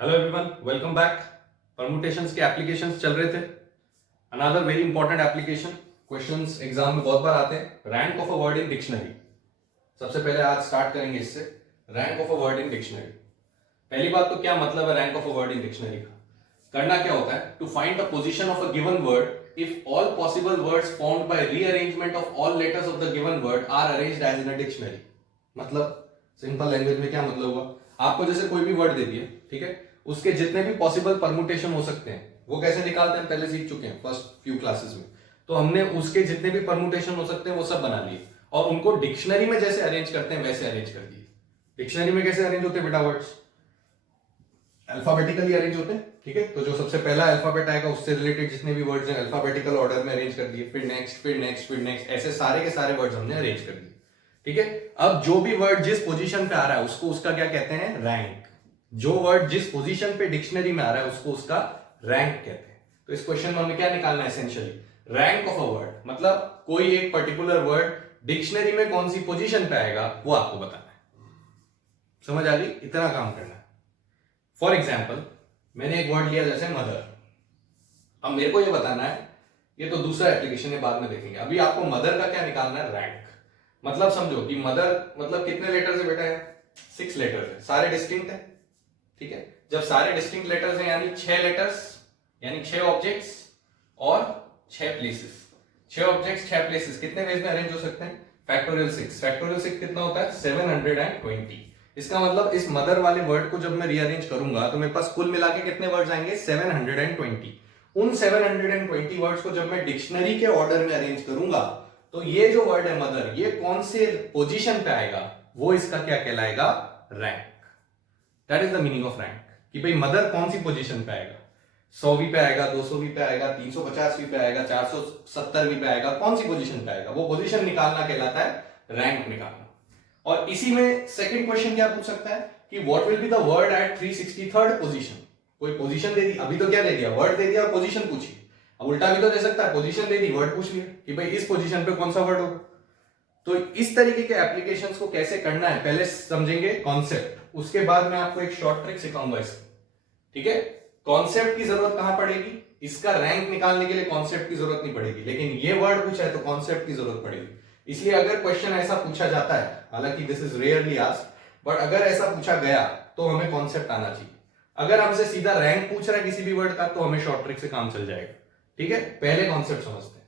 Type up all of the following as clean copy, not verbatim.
Hello everyone, welcome back. Permutations के applications चल रहे थे। Another very important application, questions exam में बहुत बार आते हैं। Rank of a word in dictionary. सबसे पहले आज स्टार्ट करेंगे इससे। Rank of a word in dictionary. पहली बात तो क्या मतलब है rank of a word in dictionary का? करना क्या होता है? To find the position of a given word if all possible words formed bye rearrangement of all letters of the given word are arranged as in a dictionary. मतलब simple language में क्या मतलब हुआ? आपको जैसे कोई भी वर्ड दे दिया, ठीक है, उसके जितने भी पॉसिबल परमुटेशन हो सकते हैं वो कैसे निकालते हैं पहले सीख चुके हैं फर्स्ट फ्यू क्लासेस में। तो हमने उसके जितने भी परमुटेशन हो सकते हैं वो सब बना लिए और उनको डिक्शनरी में जैसे अरेंज करते हैं वैसे अरेंज कर दिए। डिक्शनरी में कैसे अरेंज होते हैं बेटा? वर्ड्स अल्फाबेटिकली अरेंज होते हैं, ठीक है। तो जो सबसे पहला अल्फाबेट आएगा उससे रिलेटेड जितने भी वर्ड्स हैं अल्फाबेटिकल ऑर्डर में अरेंज कर दिए, फिर नेक्स्ट फिर नेक्स्ट फिर नेक्स्ट, ऐसे सारे के सारे वर्ड्स हमने अरेंज कर दिए, ठीक है। अब जो भी वर्ड जिस पोजीशन पे आ रहा है उसको उसका क्या कहते हैं? रैंक। जो वर्ड जिस पोजीशन पे डिक्शनरी में आ रहा है उसको उसका रैंक कहते हैं। तो इस क्वेश्चन में हमें क्या निकालना है? Essentially rank of a word, मतलब कोई एक पर्टिकुलर वर्ड डिक्शनरी में कौन सी पोजीशन पे आएगा वो आपको बताना है। समझ आ गई? इतना काम करना है। फॉर एग्जाम्पल मैंने एक वर्ड लिया जैसे मदर। अब मेरे को ये बताना है, ये तो दूसरा एप्लीकेशन है बाद में देखेंगे, अभी आपको मदर का क्या निकालना है? रैंक। मतलब समझो कि मदर मतलब कितने लेटर्स है बेटा? है 6 लेटर्स है, सारे डिस्टिंक्ट है, ठीक है। जब सारे डिस्टिंक्ट लेटर्स हैं यानी 6 लेटर्स यानी 6 ऑब्जेक्ट्स और 6 प्लेसेस। 6 ऑब्जेक्ट्स 6 प्लेसेस कितने वेज में अरेंज हो सकते हैं? फैक्टोरियल 6। फैक्टोरियल 6 कितना होता है? 720। इसका मतलब इस मदर वाले वर्ड को जब मैं रीअरेंज करूंगा तो मेरे पास कुल मिला के कितने वर्ड्स आएंगे? 720। उन 720 वर्ड्स को जब मैं डिक्शनरी के ऑर्डर में अरेंज करूंगा तो ये जो वर्ड है मदर, ये कौन से पोजीशन पे आएगा वो इसका क्या कहलाएगा? Rank. That is the meaning of rank, कि भाई मदर कौन सी पोजीशन पे आएगा? 100वीं पे आएगा, 200वीं पे आएगा, 350वीं पे आएगा, 470वीं पे आएगा, कौन सी पोजीशन पे आएगा? वो पोजीशन निकालना कहलाता है रैंक निकालना। और इसी में सेकंड क्वेश्चन क्या पूछ सकता है कि what will be the word at 363rd position. कोई पोजीशन दे दी, अभी तो क्या दे दिया? वर्ड दे दिया और पोजीशन पूछी। अब उल्टा भी तो दे सकता है, पोजीशन दे दी वर्ड पूछ लिया कि भाई इस पोजीशन पे कौन सा वर्ड होगा। तो इस तरीके के एप्लीकेशंस को कैसे करना है पहले समझेंगे कॉन्सेप्ट, उसके बाद मैं आपको एक शॉर्ट ट्रिक सिखाऊंगा इसकी, ठीक है। कॉन्सेप्ट की जरूरत कहां पड़ेगी? इसका रैंक निकालने के लिए कॉन्सेप्ट की जरूरत नहीं पड़ेगी, लेकिन ये वर्ड पूछा है तो कॉन्सेप्ट की जरूरत पड़ेगी। इसलिए अगर क्वेश्चन ऐसा पूछा जाता है, हालांकि this is rarely asked, but अगर ऐसा पूछा गया तो हमें कॉन्सेप्ट आना चाहिए। अगर हमसे सीधा रैंक पूछ रहा है किसी भी वर्ड का तो हमें शॉर्ट ट्रिक से काम चल जाएगा, ठीक है। पहले कॉन्सेप्ट समझते हैं।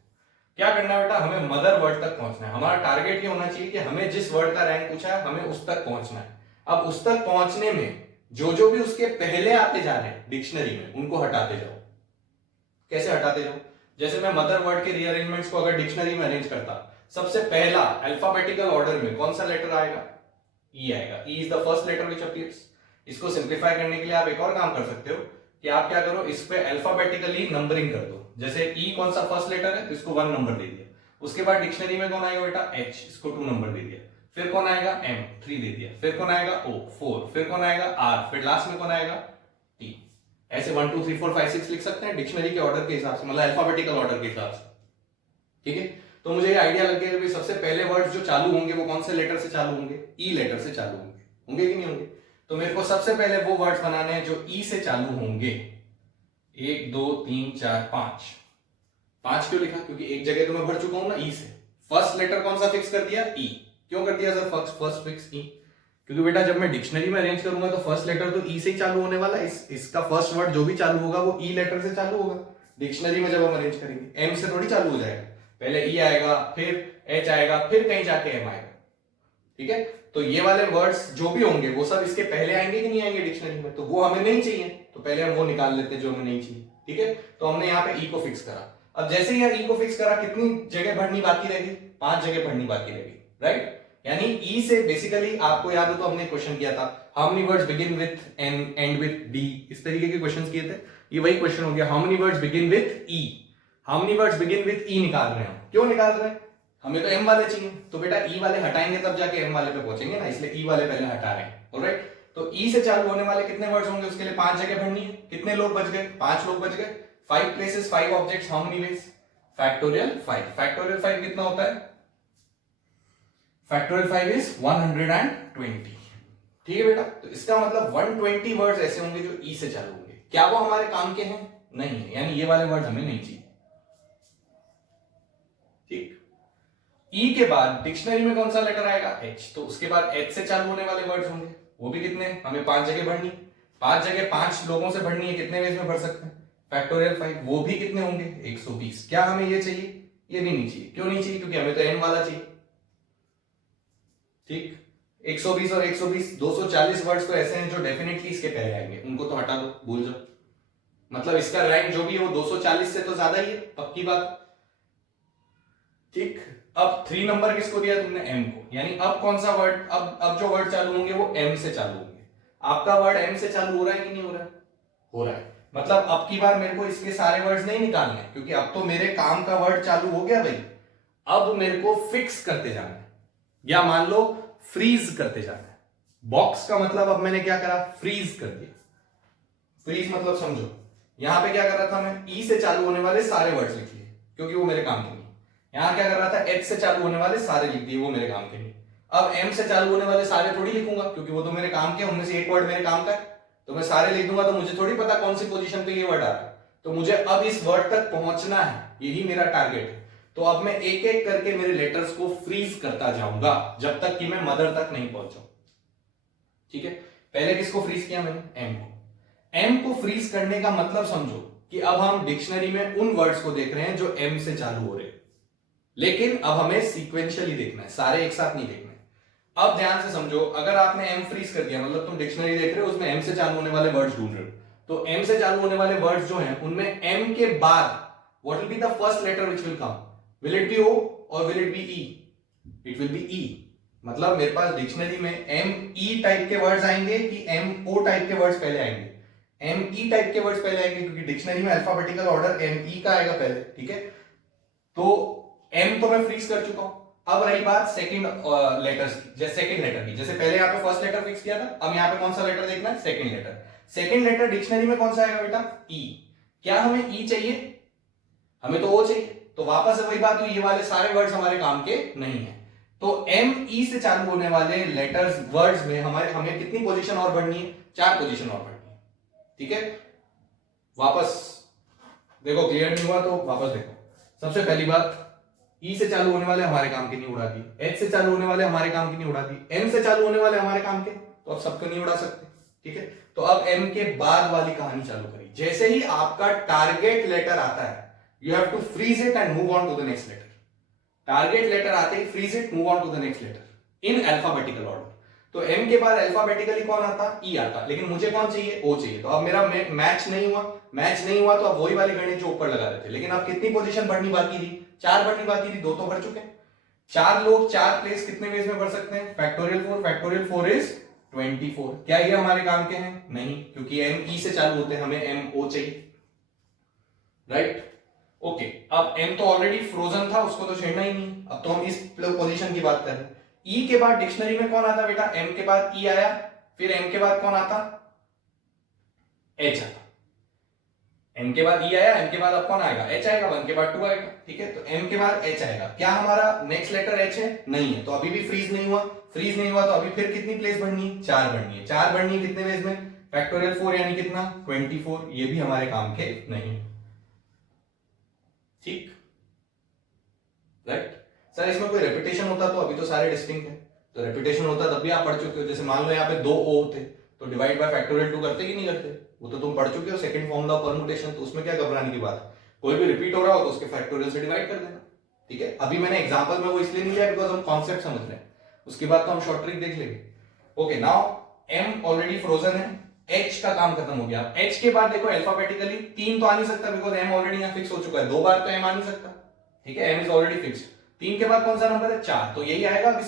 क्या करना है बेटा? हमें मदर वर्ड तक पहुंचना है। हमारा टारगेट ये होना चाहिए कि हमें जिस वर्ड का रैंक पूछा है हमें उस तक पहुंचना है। अब उस तक पहुंचने में जो जो भी उसके पहले आते जा रहे हैं डिक्शनरी में उनको हटाते जाओ। कैसे हटाते जाओ? जैसे मैं मदर वर्ड के रीअरेंजमेंट्स को अगर डिक्शनरी में अरेंज करता, सबसे पहला अल्फाबेटिकल ऑर्डर में कौन सा लेटर आएगा? ई आएगा। E is the first letter which appears. इसको सिंप्लीफाई करने के लिए आप एक और काम कर सकते हो कि आप क्या करो, इस पे अल्फाबेटिकली नंबरिंग कर दो। जैसे ई कौन सा फर्स्ट लेटर है तो इसको 1 नंबर दे दिया। उसके बाद डिक्शनरी में कौन आएगा बेटा? एच, इसको 2 नंबर दे दिया। फिर कौन आएगा? एम, 3 दे दिया। फिर कौन आएगा? ओ, 4। फिर कौन आएगा? आर। फिर लास्ट में कौन आएगा? टी। ऐसे 1 2 3 4 5 6 लिख सकते हैं डिक्शनरी के ऑर्डर के हिसाब से, मतलब अल्फाबेटिकल ऑर्डर के हिसाब से, ठीक है। तो मुझे ये आइडिया लग गया कि सबसे पहले वर्ड्स जो चालू होंगे वो कौन से लेटर से चालू होंगे? ई लेटर से चालू होंगे। होंगे कि नहीं होंगे? तो मेरे को सबसे पहले वो वर्ड्स बनाने हैं जो ई से चालू होंगे। 1 2 3 4 5। 5 क्यों लिखा? क्योंकि एक जगह तो मैं भर चुका हूं ना ई से। फर्स्ट लेटर कौन सा फिक्स कर दिया? ई। क्यों कर दिया सर फर्स्ट फिक्स ई? क्योंकि बेटा जब मैं डिक्शनरी में अरेंज करूंगा तो फर्स्ट लेटर तो ई से ही चालू होने वाला है। इसका फर्स्ट वर्ड जो भी चालू होगा वो ई लेटर से चालू होगा। डिक्शनरी में जब हम अरेंज करेंगे एम से थोड़ी चालू हो जाएगा। पहले ई आएगा, फिर एच आएगा, फिर कहीं जाके एम आएगा, ठीक है। तो ये वाले वर्ड्स जो भी होंगे वो सब इसके पहले आएंगे कि नहीं आएंगे डिक्शनरी में? तो वो हमें नहीं चाहिए, तो पहले हम वो निकाल लेते हैं जो हमें नहीं चाहिए, ठीक है। तो हमने यहाँ पे ई को फिक्स करा। अब जैसे ही ई को फिक्स करा, कितनी जगह भरनी बाकी रहेगी? 5 जगह भरनी बाकी रहेगी, राइट। यानी ई से बेसिकली आपको याद हो तो हमने क्वेश्चन किया था, how many words begin with an and with D, इस तरीके के क्वेश्चंस किए थे। ये वही क्वेश्चन हो गया, how many words begin with E. How many words begin with E निकाल रहे हैं। क्यों निकाल रहे हैं? हमें तो एम वाले चाहिए, तो बेटा ई वाले हटाएंगे तब जाके एम वाले पे पहुंचेंगे ना, इसलिए ई वाले पहले हटा रहे हैं, ऑलराइट। तो ई से चालू होने वाले कितने वर्ड्स होंगे? उसके लिए 5 जगह भरनी है। कितने लोग बच गए? 5 लोग बच गए। 5 places 5 objects, how many veg? Factorial 5। Factorial 5 कितना होता है? फैक्टोरियल 5 इज 120, ठीक है बेटा, तो इसका मतलब 120 वर्ड्स ऐसे होंगे जो ई से चालू होंगे। क्या वो हमारे काम के हैं? नहीं है, यानी ये वाले वर्ड्स हमें नहीं चाहिए। ठीक, ई के बाद डिक्शनरी में कौन सा लेटर आएगा? एच, तो उसके बाद एच से चालू होने वाले वर्ड्स होंगे, वो भी कितने? हमें 5 जगह भरनी, 5 जगह 5 लोगों से भरनी है, कितने वेज में भर सकते हैं? फैक्टोरियल 5, वो भी कितने होंगे? 120। क्या हमें ये चाहिए? ये भी नहीं चाहिए। क्यों नहीं चाहिए? क्योंकि हमें तो एन वाला चाहिए। ठीक, 120 और 120 240 वर्ड्स तो ऐसे हैं जो डेफिनेटली इसके पहले आएंगे, उनको तो हटा दो, भूल जाओ। मतलब इसका रैंक जो भी है वो 240 से तो ज्यादा ही है, पक्की बात। ठीक, अब 3 नंबर किसको दिया तुमने? एम को, यानी अब कौन सा वर्ड, अब जो वर्ड चालू होंगे वो एम से चालू होंगे। आपका वर्ड एम से चालू हो रहा है कि नहीं हो रहा है? हो रहा है। मतलब अब की बार मेरे को इसके सारे वर्ड्स नहीं निकालने, क्योंकि अब तो मेरे काम का वर्ड चालू हो गया भाई। अब मेरे को फिक्स करते जाना है, या मान लो फ्रीज करते जाना है। बॉक्स का मतलब अब मैंने क्या करा? फ्रीज कर दिया। फ्रीज मतलब समझो, यहां पे क्या कर रहा था मैं? ई से चालू होने वाले सारे वर्ड्स लिख लिए, क्योंकि वो मेरे काम के नहीं। यहां क्या कर रहा था? एच से चालू होने वाले सारे लिख दिए, वो मेरे काम के नहीं। अब एम से चालू होने वाले सारे थोड़ी लिखूंगा, क्योंकि वो तो मेरे काम के, उनमें से एक वर्ड मेरे काम का है, तो मैं सारे लिख दूंगा, तो मुझे थोड़ी पता कौन सी पोजीशन पे ये वर्ड आ रहा है। तो मुझे अब इस वर्ड तक पहुंचना है, यही मेरा टारगेट है। तो अब मैं एक एक करके मेरे लेटर्स को फ्रीज करता जाऊंगा जब तक कि मैं मदर तक नहीं पहुंचाऊं। ठीक है, पहले किसको फ्रीज किया मैंने? एम को। एम को फ्रीज करने का मतलब समझो कि अब हम डिक्शनरी में उन वर्ड्स को देख रहे हैं जो एम से चालू हो रहे हैं, लेकिन अब हमें सीक्वेंशियली देखना है, सारे एक साथ नहीं देखना है। अब ध्यान से समझो, अगर आपने एम फ्रीज कर दिया, मतलब तुम डिक्शनरी देख रहे हो, उसमें एम से चालू होने वाले वर्ड्स ढूंढ रहे हो, तो एम से चालू होने वाले वर्ड्स जो हैं उनमें एम के बाद what will be the first letter which will come? Will it be O और will it be E? It will be E. मतलब मेरे पास डिक्शनरी में एम ई टाइप के वर्ड्स आएंगे कि एम ओ टाइप के वर्ड्स पहले आएंगे? एम ई टाइप के वर्ड्स पहले आएंगे, क्योंकि डिक्शनरी में अल्फाबेटिकल ऑर्डर एम ई का आएगा पहले। ठीक है, तो एम तो मैं फ्रीज कर चुका हूं। अब रही बात सेकंड लेटर्स की, जैसे सेकंड लेटर की, जैसे पहले यहाँ पे फर्स्ट लेटर फिक्स किया था, अब यहाँ पे कौन सा लेटर देखना है? Second letter. Second letter dictionary में कौन सा आएगा बेटा? ई। क्या हमें ई चाहिए? हमें तो ओ चाहिए। तो वापस से वही बात हुई, ये वाले सारे वर्ड्स हमारे काम के नहीं है। तो एम ई से चालू होने वाले लेटर्स वर्ड्स में हमें कितनी पोजीशन और बढ़नी है? 4 पोजीशन और बढ़नी है। ठीक है, वापस देखो, क्लियर नहीं हुआ तो वापस देखो। सबसे पहली बात, ई से चालू होने वाले हमारे काम के नहीं उड़ा दिए, एच से चालू होने वाले हमारे काम के नहीं उड़ा दिए, एम से चालू होने वाले हमारे काम के, तो अब सबको नहीं उड़ा सकते। ठीक है, तो अब एम के बाद वाली कहानी चालू करी। जैसे ही आपका टारगेट लेटर आता है, you have to freeze it and move on to the next letter. Target letter आते ही freeze it, move on to the next letter in alphabetical order. तो एम के बाद अल्फाबेटिकली कौन आता? ई आता, लेकिन मुझे कौन चाहिए? ओ चाहिए। तो अब मेरा मैच नहीं हुआ, मैच नहीं हुआ, तो अब वही वाली गणित जो ऊपर लगा रहे थे। लेकिन अब कितनी पोजीशन बढ़नी बाकी थी? 4 बढ़नी बाकी थी, 2 तो बढ़ चुके हैं। 4 लोग 4 प्लेस कितने वेज में बढ़ सकते हैं? Factorial 4, factorial 4 is 24। क्या ये हमारे काम के हैं? नहीं, क्योंकि एम ई से चालू होते हैं, हमें एम ओ चाहिए। Right, okay. अब एम तो ऑलरेडी फ्रोजन था, उसको तो छेड़ना ही नहीं। अब तो हम इस पोजीशन की बात कर रहे हैं। ई के बाद डिक्शनरी में कौन आता बेटा? एम के बाद ई आया, फिर एम के बाद कौन आता? एच आता। एम के बाद ई आया, एम के बाद अब कौन आएगा? एच आएगा, 1 के बाद 2 आएगा। ठीक है, तो एम के बाद एच आएगा। क्या हमारा नेक्स्ट लेटर एच है? नहीं है, तो अभी भी फ्रीज नहीं हुआ। फ्रीज नहीं हुआ तो अभी फिर कितनी प्लेस बढ़नी है? 4 बढ़नी है। 4 बढ़नी है कितने वेज में? फैक्टोरियल 4 यानी कितना? 24। ये भी हमारे काम के नहीं। ठीक, राइट। सर इसमें कोई रेपिटेशन होता तो? अभी तो सारे डिस्टिंक्ट है, तो रेपिटेशन होता तब भी आप पढ़ चुके हो। जैसे मान लो यहाँ पे 2 ओ होते, तो डिवाइड बाय फैक्टोरियल 2 करते कि नहीं करते? वो तो तुम पढ़ चुके हो, सेकंड फॉर्मूला परमुटेशन, तो उसमें क्या घबराने की बात है? कोई भी रिपीट हो रहा हो तो उसके फैक्टोरियल से डिवाइड कर देना। ठीक है, अभी मैंने एग्जांपल में वो इसलिए नहीं लिया बिकॉज हम कॉन्सेप्ट समझ रहे हैं, उसके बाद तो हम शॉर्ट ट्रिक देख लेंगे। Okay, now am already frozen है, एच का काम खत्म हो गया। एच के बाद देखो अल्फाबेटिकली 3 तो आ नहीं सकता बिकॉज एम ऑलरेडी यहाँ फिक्स हो चुका है, 2 बार तो एम आ नहीं सकता। ठीक है, एम इज ऑलरेडी फिक्स्ड। 3 के बाद कौन सा नंबर है? 4, तो यही आएगा। अब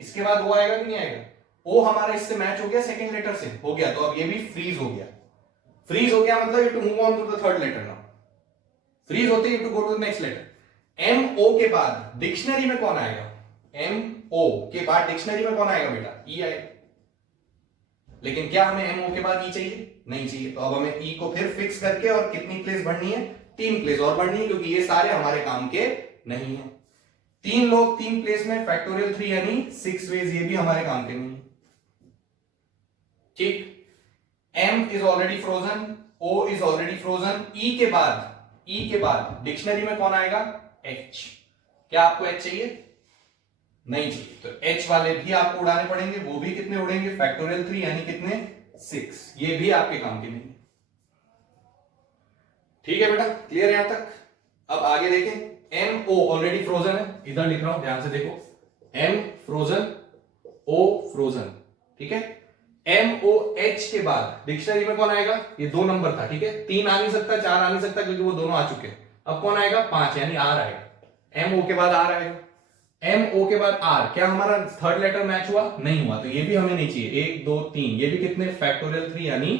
इसके बाद वो आएगा कि नहीं आएगा? ओ हमारा इससे मैच हो गया, सेकंड लेटर से हो गया, तो अब ये भी फ्रीज हो गया। फ्रीज हो गया मतलब you to move on to the third letter now. Freeze होते ही you to go to the next letter. M O के बाद डिक्शनरी में कौन आएगा? एम ओ के बाद डिक्शनरी में कौन आएगा बेटा? ई आएगा। लेकिन क्या हमें एम ओ के बाद ई चाहिए? नहीं चाहिए। तो अब हमें ई को फिर फिक्स करके और कितनी प्लेस बढ़नी है? 3 प्लेस और बढ़नी है, क्योंकि ये सारे हमारे काम के नहीं है। 3 लोग 3 प्लेस में, फैक्टोरियल 3 यानी 6 वेज, ये भी हमारे काम के नहीं है। ठीक, M is already frozen, O is already frozen, E के बाद डिक्शनरी में कौन आएगा? H। क्या आपको H चाहिए? नहीं चाहिए, तो H वाले भी आपको उड़ाने पड़ेंगे, वो भी कितने उड़ेंगे? फैक्टोरियल 3 यानी कितने? 6। ये भी आपके काम के नहीं। ठीक है बेटा, क्लियर है यहां तक? अब आगे देखें, MO ऑलरेडी फ्रोजन है, इधर लिख रहा हूं ध्यान से देखो, M फ्रोजन, O फ्रोजन, ठीक है। MOH के बाद डिक्शनरी में कौन आएगा? ये 2 नंबर था, ठीक है, 3 आ नहीं सकता, 4 आ नहीं सकता, क्योंकि वो दोनों आ चुके हैं। अब कौन आएगा? 5 यानी R आएगा। MO के बाद R आएगा, MO के बाद R। क्या हमारा थर्ड लेटर मैच हुआ? नहीं हुआ, तो ये भी हमें नहीं चाहिए। 1 2 3, ये भी कितने? फैक्टोरियल 3 यानी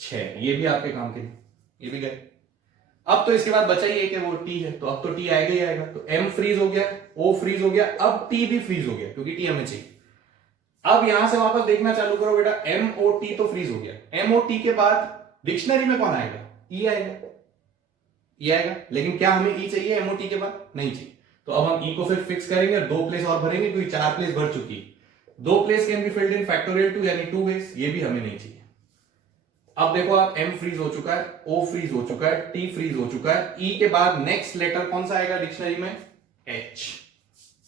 6। ये भी आपके काम के लिए, ये भी गए। अब तो इसके बाद बचा ही है कि वो T है, तो अब तो T आएगा ही आएगा। तो M फ्रीज हो गया, O फ्रीज हो गया, अब T भी फ्रीज हो गया, क्योंकि T हमें चाहिए। अब यहां से वापस देखना चालू करो बेटा, MOT तो फ्रीज हो गया। MOT के बाद डिक्शनरी में कौन आएगा? E आएगा, E आएगा। लेकिन क्या हमें E चाहिए MOT के बाद? नहीं चाहिए। तो अब हम E को फिर फिक्स करेंगे, 2 प्लेस और भरेंगे, क्योंकि 4 प्लेस भर चुकी है। 2 place can be filled in factorial 2 यानी 2 वेज, ये भी हमें नहीं चाहिए। अब देखो आप, M फ्रीज हो चुका है, O फ्रीज हो चुका है, T फ्रीज हो चुका है। E के बाद नेक्स्ट लेटर कौन सा आएगा डिक्शनरी में? H।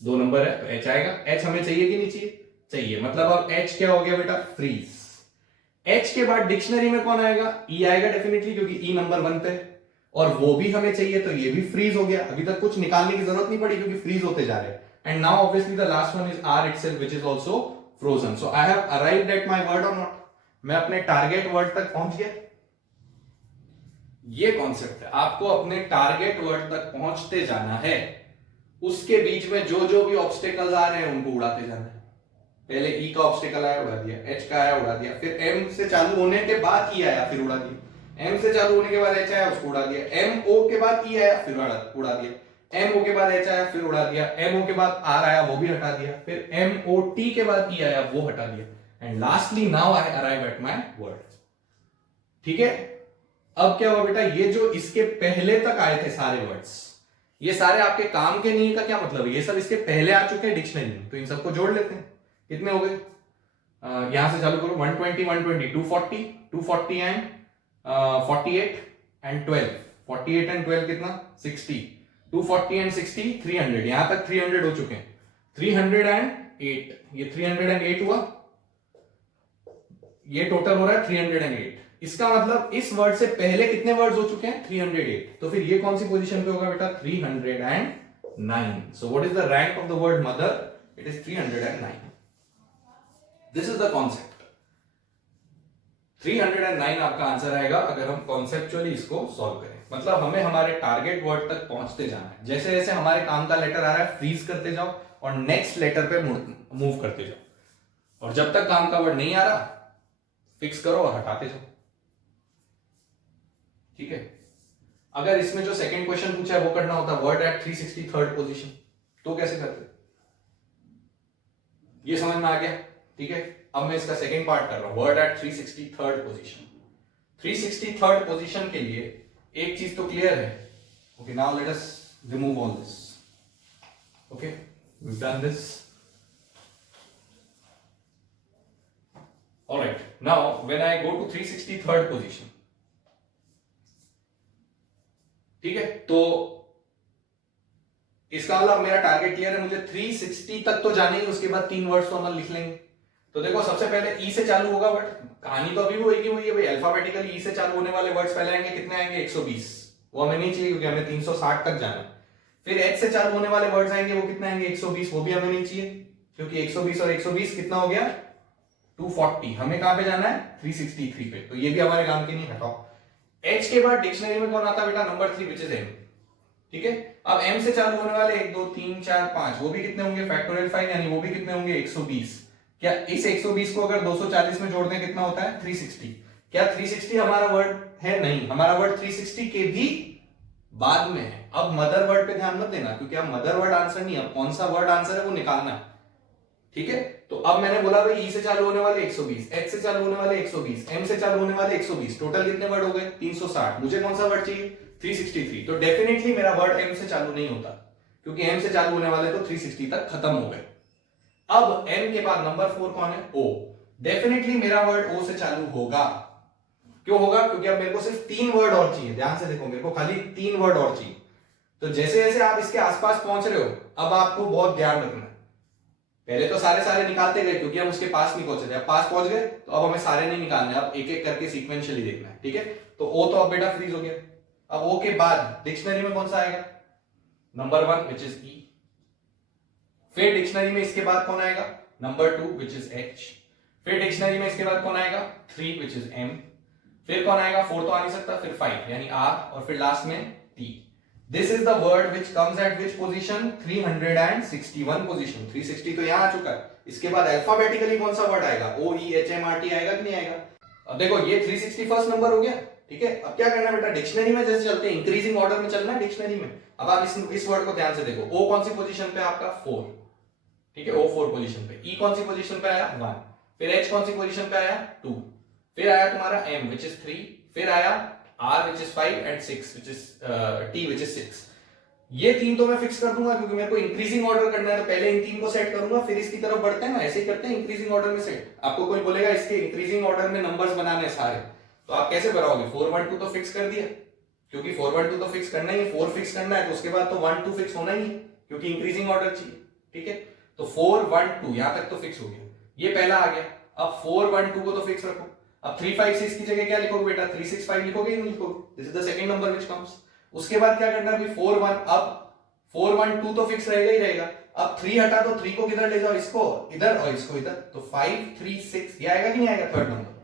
2 नंबर है तो H आएगा। H हमें चाहिए कि नहीं चाहिए? चाहिए, मतलब अब H क्या हो गया बेटा? फ्रीज। H के बाद डिक्शनरी में कौन आएगा? E आएगा डेफिनेटली, क्योंकि E नंबर 1 पे, और वो भी हमें चाहिए, तो ये भी फ्रीज हो गया। अभी तक कुछ निकालने की जरूरत नहीं पड़ी, क्योंकि फ्रीज होते जा रहे हैं। And now obviously the last one is R itself, which is also frozen. So I have arrived at my word or not? मैं अपने टारगेट वर्ड तक पहुंच गया। ये कॉन्सेप्ट है, आपको अपने टारगेट वर्ड तक पहुंचते जाना है। उसके बीच में जो जो भी ऑब्स्टेकल्स आ रहे हैं उनको उड़ाते जाना है। पहले E का ऑब्स्टेकल आया, उड़ा दिया, H का आया, उड़ा दिया, फिर M से चालू होने के बाद E आया, फिर उड़ा दिया, M से चालू होने के बाद H आया, उसको उड़ा दिया, MO के बाद E आया, फिर उड़ा दिया, MO के बाद H आया, फिर उड़ा दिया, MO के बाद R आया, वो भी हटा दिया, फिर MOT के बाद E आया, वो हटा दिया, and lastly now I arrive at my word. ठीक है, अब क्या हुआ बेटा, ये जो इसके पहले तक आए थे सारे वर्ड्स, ये सारे आपके काम के नहीं का क्या मतलब है? ये सब इसके पहले आ चुके हैं डिक्शनरी में, तो इन सबको जोड़ लेते हैं। कितने हो गए? यहां से चालू करो, 120 120 240 एंड 48 एंड 12, 48 एंड 12 कितना? 60, 240 एंड 60 300, यहां तक 300 हो चुके हैं। 308, ये 308 हुआ, ये टोटल हो रहा है 308। इसका मतलब इस वर्ड से पहले कितने वर्ड्स हो चुके हैं? 308। तो फिर ये कौन सी पोजीशन पे होगा बेटा? 309। So what is the rank of the word mother? It is 309। This is the concept. 309 आपका आंसर आएगा अगर हम कॉन्सेप्चुअली इसको सॉल्व करें। मतलब हमें हमारे टारगेट वर्ड तक पहुंचते जाना है। जैसे जैसे हमारे काम का लेटर आ रहा है, फ्रीज करते जाओ और नेक्स्ट लेटर पे मूव करते जाओ, और जब तक काम का वर्ड नहीं आ रहा फिक्स करो और हटाते जाओ। ठीक है, अगर इसमें जो सेकंड क्वेश्चन पूछा है वो करना होता वर्ड एट 363rd पोजीशन, तो कैसे करते? ये समझ में आ गया? ठीक है, अब मैं इसका सेकंड पार्ट कर रहा हूं, word at 363rd position. 363rd position के लिए एक चीज तो क्लियर है। Okay, now let us remove all this. Okay, we have done this. Alright, now when I go to 363rd position, ठीक है, तो इसका मतलब मेरा टारगेट क्लियर है, मुझे 360 तक तो जाने ही, उसके बाद 3 वर्ड्स तो हम लिख लेंगे। तो देखो, सबसे पहले ई से चालू होगा वर्ड, कहानी तो अभी भी हुई है भाई, अल्फाबेटिकली ई से चालू होने वाले वर्ड्स पहले आएंगे, कितने आएंगे? 120, वो हमें नहीं चाहिए क्योंकि हमें 360 तक जाना है। फिर एच से चालू होने वाले वर्ड्स आएंगे, वो कितने आएंगे? 120, वो भी हमें नहीं चाहिए क्योंकि 120 और 120 कितना हो गया? 240। हमें कहां पे जाना है? 363 पे, तो ये भी हमारे काम के नहीं, हटाओ। एच के बाद डिक्शनरी में कौन आता है बेटा? Number 3 which is M. ठीक है, अब एम से चालू होने वाले 1 2 3 4 5, वो भी कितने होंगे? फैक्टोरियल 5, यानी वो भी कितने होंगे? 120। क्या इस 120 को अगर 240 में जोड़ दें कितना होता है? 360। क्या 360 हमारा वर्ड है? नहीं, हमारा वर्ड 360 के भी बाद में है। अब मदर वर्ड पे ध्यान मत देना, क्योंकि अब मदर वर्ड आंसर नहीं, अब कौन सा वर्ड आंसर है वो निकालना है। ठीक है, तो अब मैंने बोला भाई ई से चालू होने वाले 120, एच से चालू होने वाले 120, एम से चालू होने वाले 120, टोटल कितने वर्ड हो गए? 360। मुझे कौन सा वर्ड चाहिए? 363। तो डेफिनेटली मेरा वर्ड एम से चालू नहीं होता, क्योंकि एम से चालू होने वाले तो 360 तक खत्म हो गए। अब एम के बाद नंबर 4 कौन है? ओ। डेफिनेटली मेरा वर्ड ओ से चालू होगा। क्यों होगा? क्योंकि अब मेरे को सिर्फ 3 वर्ड और चाहिए। ध्यान से देखो, मेरे को खाली 3 वर्ड और चाहिए। तो जैसे जैसे आप इसके आसपास पहुंच रहे हो, अब आपको बहुत ध्यान रखना है। पहले तो सारे निकालते गए क्योंकि हम उसके पास नहीं पहुंचे थे। अब पास पहुंच गए तो अब हमें सारे नहीं निकालने, अब एक एक करके सीक्वेंशियली देखना है। ठीक है, तो ओ तो अब बेटा फ्रीज हो गया। अब ओ के बाद डिक्शनरी में कौन सा आएगा? नंबर 1 विच इज ई। फिर डिक्शनरी में इसके बाद कौन आएगा? Number 2 which is H. फिर डिक्शनरी में इसके बाद कौन आएगा? 3 विच इज एम। फिर कौन आएगा? 4 तो आ नहीं सकता, फिर 5 यानी आर, और फिर लास्ट में T. This is the word which comes at which position? 361 position. 360 तो यहां आ चुका है। इसके बाद अल्फाबेटिकली कौन सा वर्ड आएगा? O E H M R T आएगा कि नहीं आएगा? अब देखो ये 361 नंबर हो गया। ठीक है, अब क्या करना है बेटा? डिक्शनरी में जैसे चलते हैं इंक्रीजिंग ऑर्डर में चलना है डिक्शनरी में। अब आप इस वर्ड को ध्यान से देखो। ओ कौन सी पोजीशन पे? आपका 4। ठीक है, ओ 4 पोजीशन पे। ई कौन सी पोजीशन पे आया? 1। फिर एच कौन सी पोजीशन पे आया? 2। फिर आया तुम्हारा एम विच इज 3। फिर आया R which is 5 and 6 which is T which is 6। ये 3 तो मैं फिक्स कर दूंगा क्योंकि मेरे को इंक्रीजिंग ऑर्डर करना है, तो पहले इन 3 को सेट करूंगा फिर इसकी तरफ बढ़ते हैं ना, ऐसे ही करते हैं इंक्रीजिंग ऑर्डर में सेट। आपको कोई बोलेगा इसके इंक्रीजिंग ऑर्डर में नंबर्स बनाने सारे, तो आप कैसे बनाओगे? 4 1 2 तो फिक्स कर दिया, क्योंकि 4 1 2 तो फिक्स करना ही है। 4 फिक्स करना है तो उसके बाद तो 1 2 फिक्स होना ही है, क्योंकि इंक्रीजिंग ऑर्डर चाहिए। ठीक है, तो 4 1 2 यहां तक तो फिक्स हो गया, ये पहला आ गया। अब 4 1 2 को तो फिक्स रखो। अब 3 5 6 की जगह क्या लिखोगे बेटा? 3 6 5 लिखोगे या नहीं लिखोगे? This is the second number which comes. उसके बाद क्या करना है अभी? 4 1, अब 4 1 2 तो फिक्स रहेगा ही रहेगा। अब 3 हटा दो, 3 को किधर ले जाओ? इसको इधर और इसको इधर, तो 5 3 6 ये आएगा कि नहीं आएगा? Third number.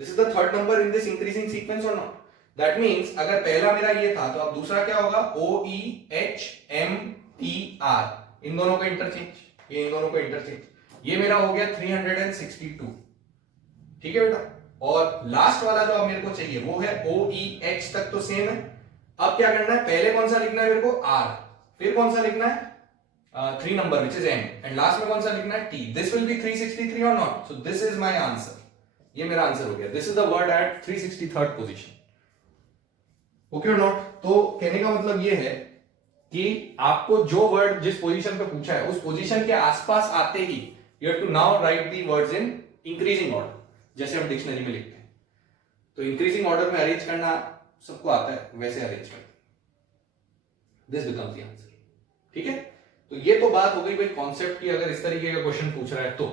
This is the third number in this increasing sequence और नॉट? दैट मींस अगर पहला मेरा ये था तो अब दूसरा क्या होगा? O E H M T R, इन दोनों को इंटरचेंज, ये इन दोनों को इंटरचेंज, ये मेरा हो गया 362। ठीक है बेटा, और लास्ट वाला जो अब मेरे को चाहिए वो है ओ ई एच तक तो सेम है। अब क्या करना है? पहले कौन सा लिखना है मेरे को? आर। फिर कौन सा लिखना है? 3 number which is M, and last में कौन सा लिखना है? टी। दिस विल बी 363 और not? So this is my answer. ये मेरा आंसर हो गया। This is the word at 363rd position. Okay और नॉट? तो कहने का मतलब ये है कि आपको जो वर्ड जिस पोजीशन पे पूछा है उस पोजीशन के आसपास आते ही you have to now write the words in increasing order, जैसे हम डिक्शनरी में लिखते हैं। तो इंक्रीजिंग ऑर्डर में अरेंज करना सबको आता है, वैसे अरेंज करते हैं। This becomes the answer. ठीक है, तो ये तो बात हो गई भाई कॉन्सेप्ट की, अगर इस तरीके का क्वेश्चन पूछ रहा है तो।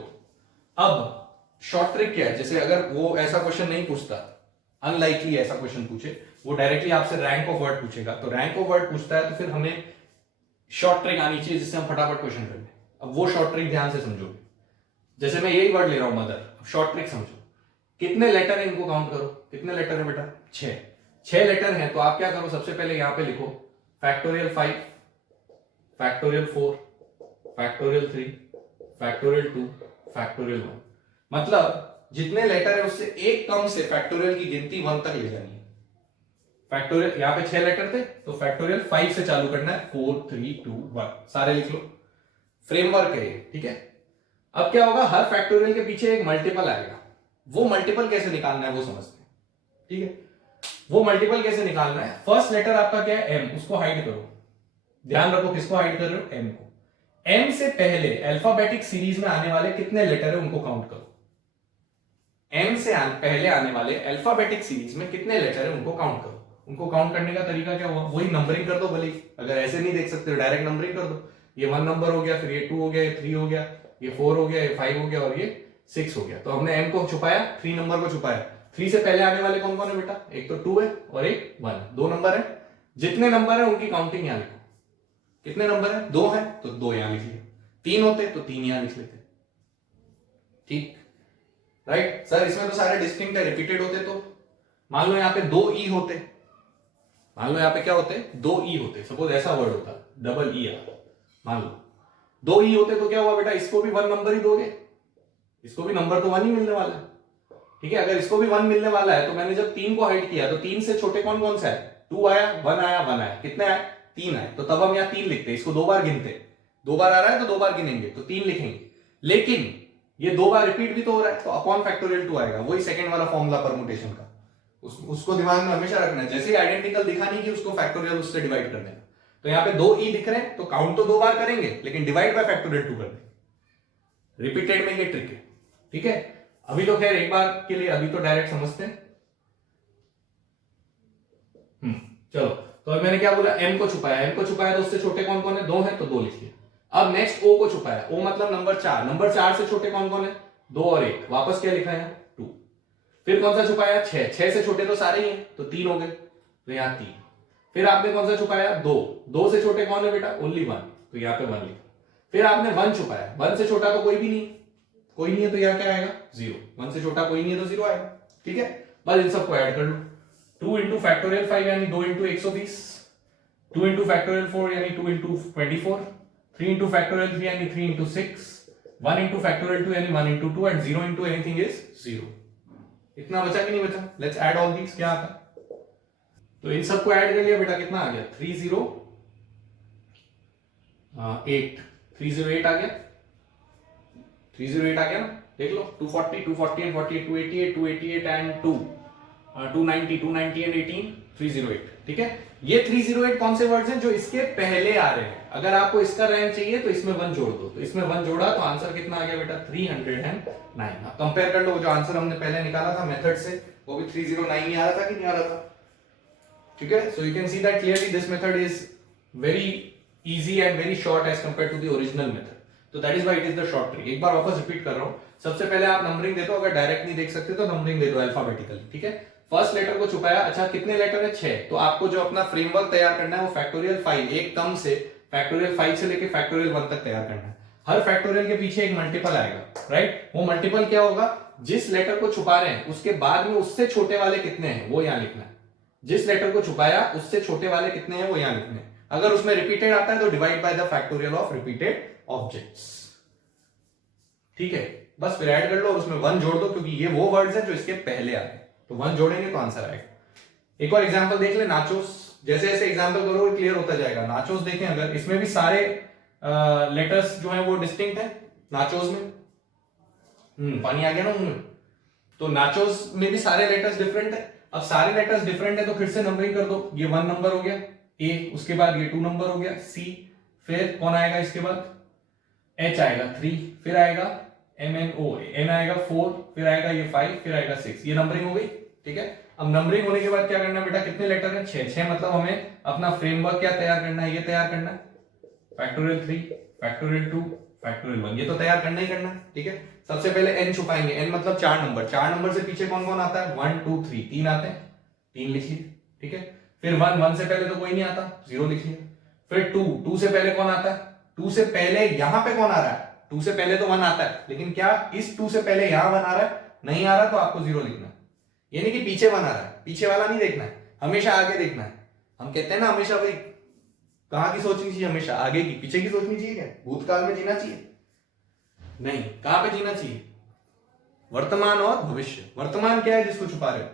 अब शॉर्ट ट्रिक क्या है? जैसे अगर वो ऐसा क्वेश्चन नहीं पूछता, अनलाइकली ऐसा क्वेश्चन पूछे, वो डायरेक्टली आपसे रैंक ऑफ वर्ड पूछेगा, तो रैंक ऑफ वर्ड पूछता है तो फिर हमें शॉर्ट ट्रिक आनी चाहिए जिससे हम फटाफट क्वेश्चन कर लें। अब वो शॉर्ट ट्रिक ध्यान से समझोगे। जैसे मैं यही वर्ड ले रहा हूं मदर, अब शॉर्ट ट्रिक समझो। कितने लेटर है इनको काउंट करो। कितने लेटर है बेटा? 6 लेटर है, तो आप क्या करो? सबसे पहले यहां पे लिखो factorial 5, factorial 4, factorial 3, factorial 2, factorial 1। मतलब जितने लेटर है उससे एक कम से फैक्टोरियल की गिनती 1 तक ले जानी है। फैक्टोरियल यहां पे 6 लेटर थे तो फैक्टोरियल 5 से चालू करना है। 4 3 2 1 सारे लिख लो। फ्रेमवर्क है ये। ठीक है, अब क्या होगा? हर फैक्टोरियल के पीछे एक मल्टीपल आएगा। वो मल्टीपल कैसे निकालना है वो समझते हैं। ठीक है, वो मल्टीपल कैसे निकालना है? फर्स्ट लेटर आपका क्या है? एम, उसको हाइड करो। ध्यान रखो किसको हाइड कर रहे हो? एम को। एम से पहले अल्फाबेटिक सीरीज में आने वाले कितने लेटर है उनको काउंट करो। एम से पहले आने वाले अल्फाबेटिक सीरीज में कितने लेटर है उनको काउंट करो। उनको काउंट करने का तरीका क्या हुआ? वही नंबरिंग कर दो भले, अगर ऐसे नहीं देख सकते डायरेक्ट नंबरिंग कर दो। ये 1 नंबर हो गया, फिर ये 2 हो गया, ये 3 हो गया, ये 4 हो गया, ये 5 हो गया और ये 6 हो गया। तो हमने एम को छुपाया, 3 नंबर को छुपाया। 3 से पहले आने वाले कौन कौन है बेटा? एक तो 2 है और एक 1, 2 नंबर है। जितने नंबर है उनकी काउंटिंग यहां लिखो। कितने नंबर है? 2 है तो 2 यहां लिख लिया। 3 होते तो 3 यहां लिख लेते। ठीक, राइट सर, इसमें तो सारे डिस्टिंक्ट है, रिपीटेड होते तो मान लो यहाँ पे 2 ई होते। मान लो यहाँ पे क्या होते? 2 ई होते। सपोज ऐसा वर्ड होता डबल ई, मान लो 2 ई होते तो क्या हुआ बेटा? इसको भी 1 नंबर ही दोगे, इसको भी नंबर तो 1 ही मिलने वाला है। ठीक है, अगर इसको भी 1 मिलने वाला है तो मैंने जब 3 को हाइड किया तो 3 से छोटे कौन कौन सा है? 2 आया, 1 आया, 1 आया। कितने आए? 3 आए। तो तब हम यहाँ 3 लिखते, इसको 2 बार गिनते। 2 बार आ रहा है तो 2 बार गिनेंगे, तो 3 लिखेंगे। लेकिन ये 2 बार रिपीट भी तो हो रहा है, तो अपॉन फैक्टोरियल 2 आएगा। वही सेकंड वाला फॉर्मूला परमुटेशन का, उसको दिमाग में हमेशा रखना है। जैसे ही आइडेंटिकल दिखा नहीं कि उसको फैक्टोरियल उससे डिवाइड कर देना। तो यहाँ पे 2 ई दिख रहे हैं तो काउंट तो 2 बार करेंगे, लेकिन डिवाइड बाय फैक्टोरियल 2 कर देंगे। रिपीटेड में ये ट्रिक है। ठीक है, अभी तो खैर एक बार के लिए अभी तो डायरेक्ट समझते हैं। चलो, तो अभी मैंने क्या बोला, m को छुपाया, m को छुपाया तो उससे छोटे कौन कौन है, 2 है तो 2 लिखिए। अब नेक्स्ट o को छुपाया, o मतलब नंबर 4, नंबर 4 से छोटे कौन कौन है, 2 और 1, वापस क्या लिखा है 2। फिर कौन सा छुपाया, 6, 6 से छोटे तो सारे ही हैं तो 3 हो गए, तो यहाँ 3। फिर आपने कौन सा छुपाया, 2, 2 से छोटे कौन है बेटा, ओनली 1, तो यहाँ पे 1 लिखा। फिर आपने 1 छुपाया, 1 से छोटा तो कोई भी नहीं, कोई नहीं है तो यहाँ क्या आएगा 0, 1 से छोटा कोई नहीं है तो 0 आएगा। ठीक है, बस इन सबको ऐड कर लो। 2 इंटू फैक्टोरियल 5 यानी 2 इंटू 120, 2 इंटू फैक्टोरियल 4 यानी 2 इंटू 24, 3 इंटू फैक्टोरियल 3 यानी 3 इंटू 6, 1 इंटू फैक्टोरियल 2 यानी 1 into 2 and 0 into anything is 0। इतना बचा कि नहीं बचा, लेट्स ऐड ऑल दीस, क्या आता है। तो इन सबको ऐड कर लिया बेटा, कितना आ गया 308, 308 आ गया, 308 आ गया ना, देख लो 240, 240 एंड 48, 288, 288 एंड 2, 290, 290 एंड 18, 308। ठीक है, ये 308 कौन से वर्ड्स हैं, जो इसके पहले आ रहे हैं। अगर आपको इसका रैंक चाहिए तो इसमें 1 जोड़ दो, तो इसमें 1 जोड़ा तो आंसर कितना आ गया बेटा 309। अब कंपेयर कर लो, जो आंसर हमने पहले निकाला था मेथड से, वो भी 309 ही आ रहा था कि नहीं आ रहा था। ठीक है, so you can see that clearly this method is very easy and very short as compare to the original method, तो that is why it is the short trick. एक बार वापस रिपीट कर रहा हूं, सबसे पहले आप नंबरिंग दे दो, अगर डायरेक्ट नहीं देख सकते तो नंबरिंग दे दो अल्फाबेटिकली। ठीक है, फर्स्ट लेटर को छुपाया, अच्छा कितने लेटर है 6, तो आपको जो अपना फ्रेमवर्क तैयार करना है वो फैक्टोरियल 5, एक टर्म से फैक्टोरियल 5 से लेके फैक्टोरियल 1 तक तैयार करना है। हर फैक्टोरियल के पीछे एक मल्टीपल आएगा, राइट। वो मल्टीपल क्या होगा, जिस लेटर को छुपा रहे हैं उसके बाद में उससे छोटे वाले कितने हैं वो यहां लिखना है। जिस लेटर को छुपाया उससे छोटे वाले कितने हैं वो यहां लिखने हैं। अगर उसमें रिपीटेड आता है तो divide by the factorial of repeated objects. ठीक है, बस फिर ऐड कर लो और उसमें 1 जोड़ दो, क्योंकि ये वो वर्ड्स हैं जो इसके पहले आते हैं, तो 1 जोड़ेंगे तो आंसर आएगा। एक और एग्जांपल देख ले, नाचोस। जैसे जैसे एग्जांपल करोगे क्लियर होता जाएगा। नाचोस देखें, अगर इसमें भी सारे लेटर्स जो हैं वो डिस्टिंक्ट हैं नाचोस में। पानी आ गया ना मुंह में। तो नाचोस में भी सारे लेटर्स डिफरेंट है। अब सारे लेटर्स डिफरेंट है तो फिर से नंबरिंग कर दो। ये 1 नंबर हो गया ए, उसके बाद ये 2 नंबर हो गया सी, फिर कौन आएगा इसके बाद, एच आएगा 3, फिर आएगा MNO, N आएगा 4, फिर आएगा ये 5, फिर आएगा 6। ये नंबरिंग हो गई। ठीक है, अब नंबरिंग होने के बाद क्या करना है बेटा, कितने लेटर हैं 6, मतलब हमें अपना फ्रेमवर्क क्या तैयार करना है, ये तैयार करना है फैक्टोरियल 3, फैक्टोरियल 2, फैक्टोरियल 1, ये तो तैयार करना ही करना है। ठीक है, सबसे पहले n छुपाएंगे, n मतलब 4 नंबर, 4 नंबर से पीछे कौन कौन आता है 1 2 3, 3 आते हैं, 3 लिख लिए। ठीक है, फिर 1 से पहले तो कोई नहीं आता, 0 लिख लिया। फिर 2 से पहले कौन आता है, 2 से पहले यहां पे कौन आ रहा है, 2 से पहले तो 1 आता है, लेकिन क्या इस 2 से पहले यहां 1 आ रहा है, नहीं आ रहा तो आपको 0 लिखना है। यानी कि पीछे 1 आ रहा है, पीछे वाला नहीं देखना है, हमेशा आगे देखना है। हम कहते हैं ना हमेशा भाई कहां की सोचनी चाहिए, हमेशा आगे की, पीछे की सोचनी चाहिए क्या, भूतकाल में जीना चाहिए नहीं, कहां पे जीना चाहिए, वर्तमान और भविष्य। वर्तमान क्या है जिसको छुपा रहे हो,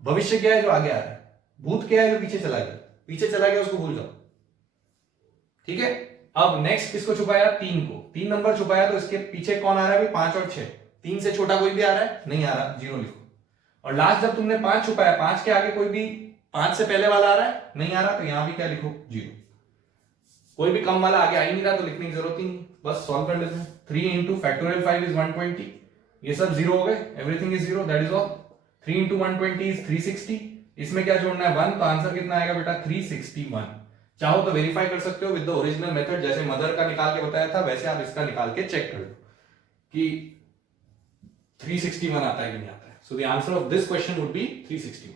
भविष्य क्या है जो आगे आ रहा है, भूत क्या है जो पीछे चला गया, पीछे चला गया उसको भूल जाओ। ठीक है, अब नेक्स्ट किसको छुपाया, 3 को, 3 नंबर छुपाया तो इसके पीछे कौन आ रहा है भाई 5 और 6, 3 से छोटा कोई भी आ रहा है, नहीं आ रहा, 0 लिखो। और लास्ट जब तुमने 5 छुपाया, 5 के आगे कोई भी 5 से पहले वाला आ रहा है, नहीं आ रहा, तो यहां भी क्या लिखो 0। कोई भी कम वाला आगे आ ही नहीं रहा तो लिखने की जरूरत ही नहीं, बस सॉल्व कर लेते हैं। 3 इंटू फैक्टोरियल 5 इज 120, ये सब 0 हो गए, everything is 0, that is all. 3 into 120 is 360, इसमें क्या जोड़ना है 1, तो आंसर कितना आएगा बेटा 361। चाहो तो वेरीफाई कर सकते हो विद द ओरिजिनल मेथड, जैसे मदर का निकाल के बताया था वैसे आप इसका निकाल के चेक कर लो कि 361 आता है कि नहीं आता है। So the answer of this question would be 361।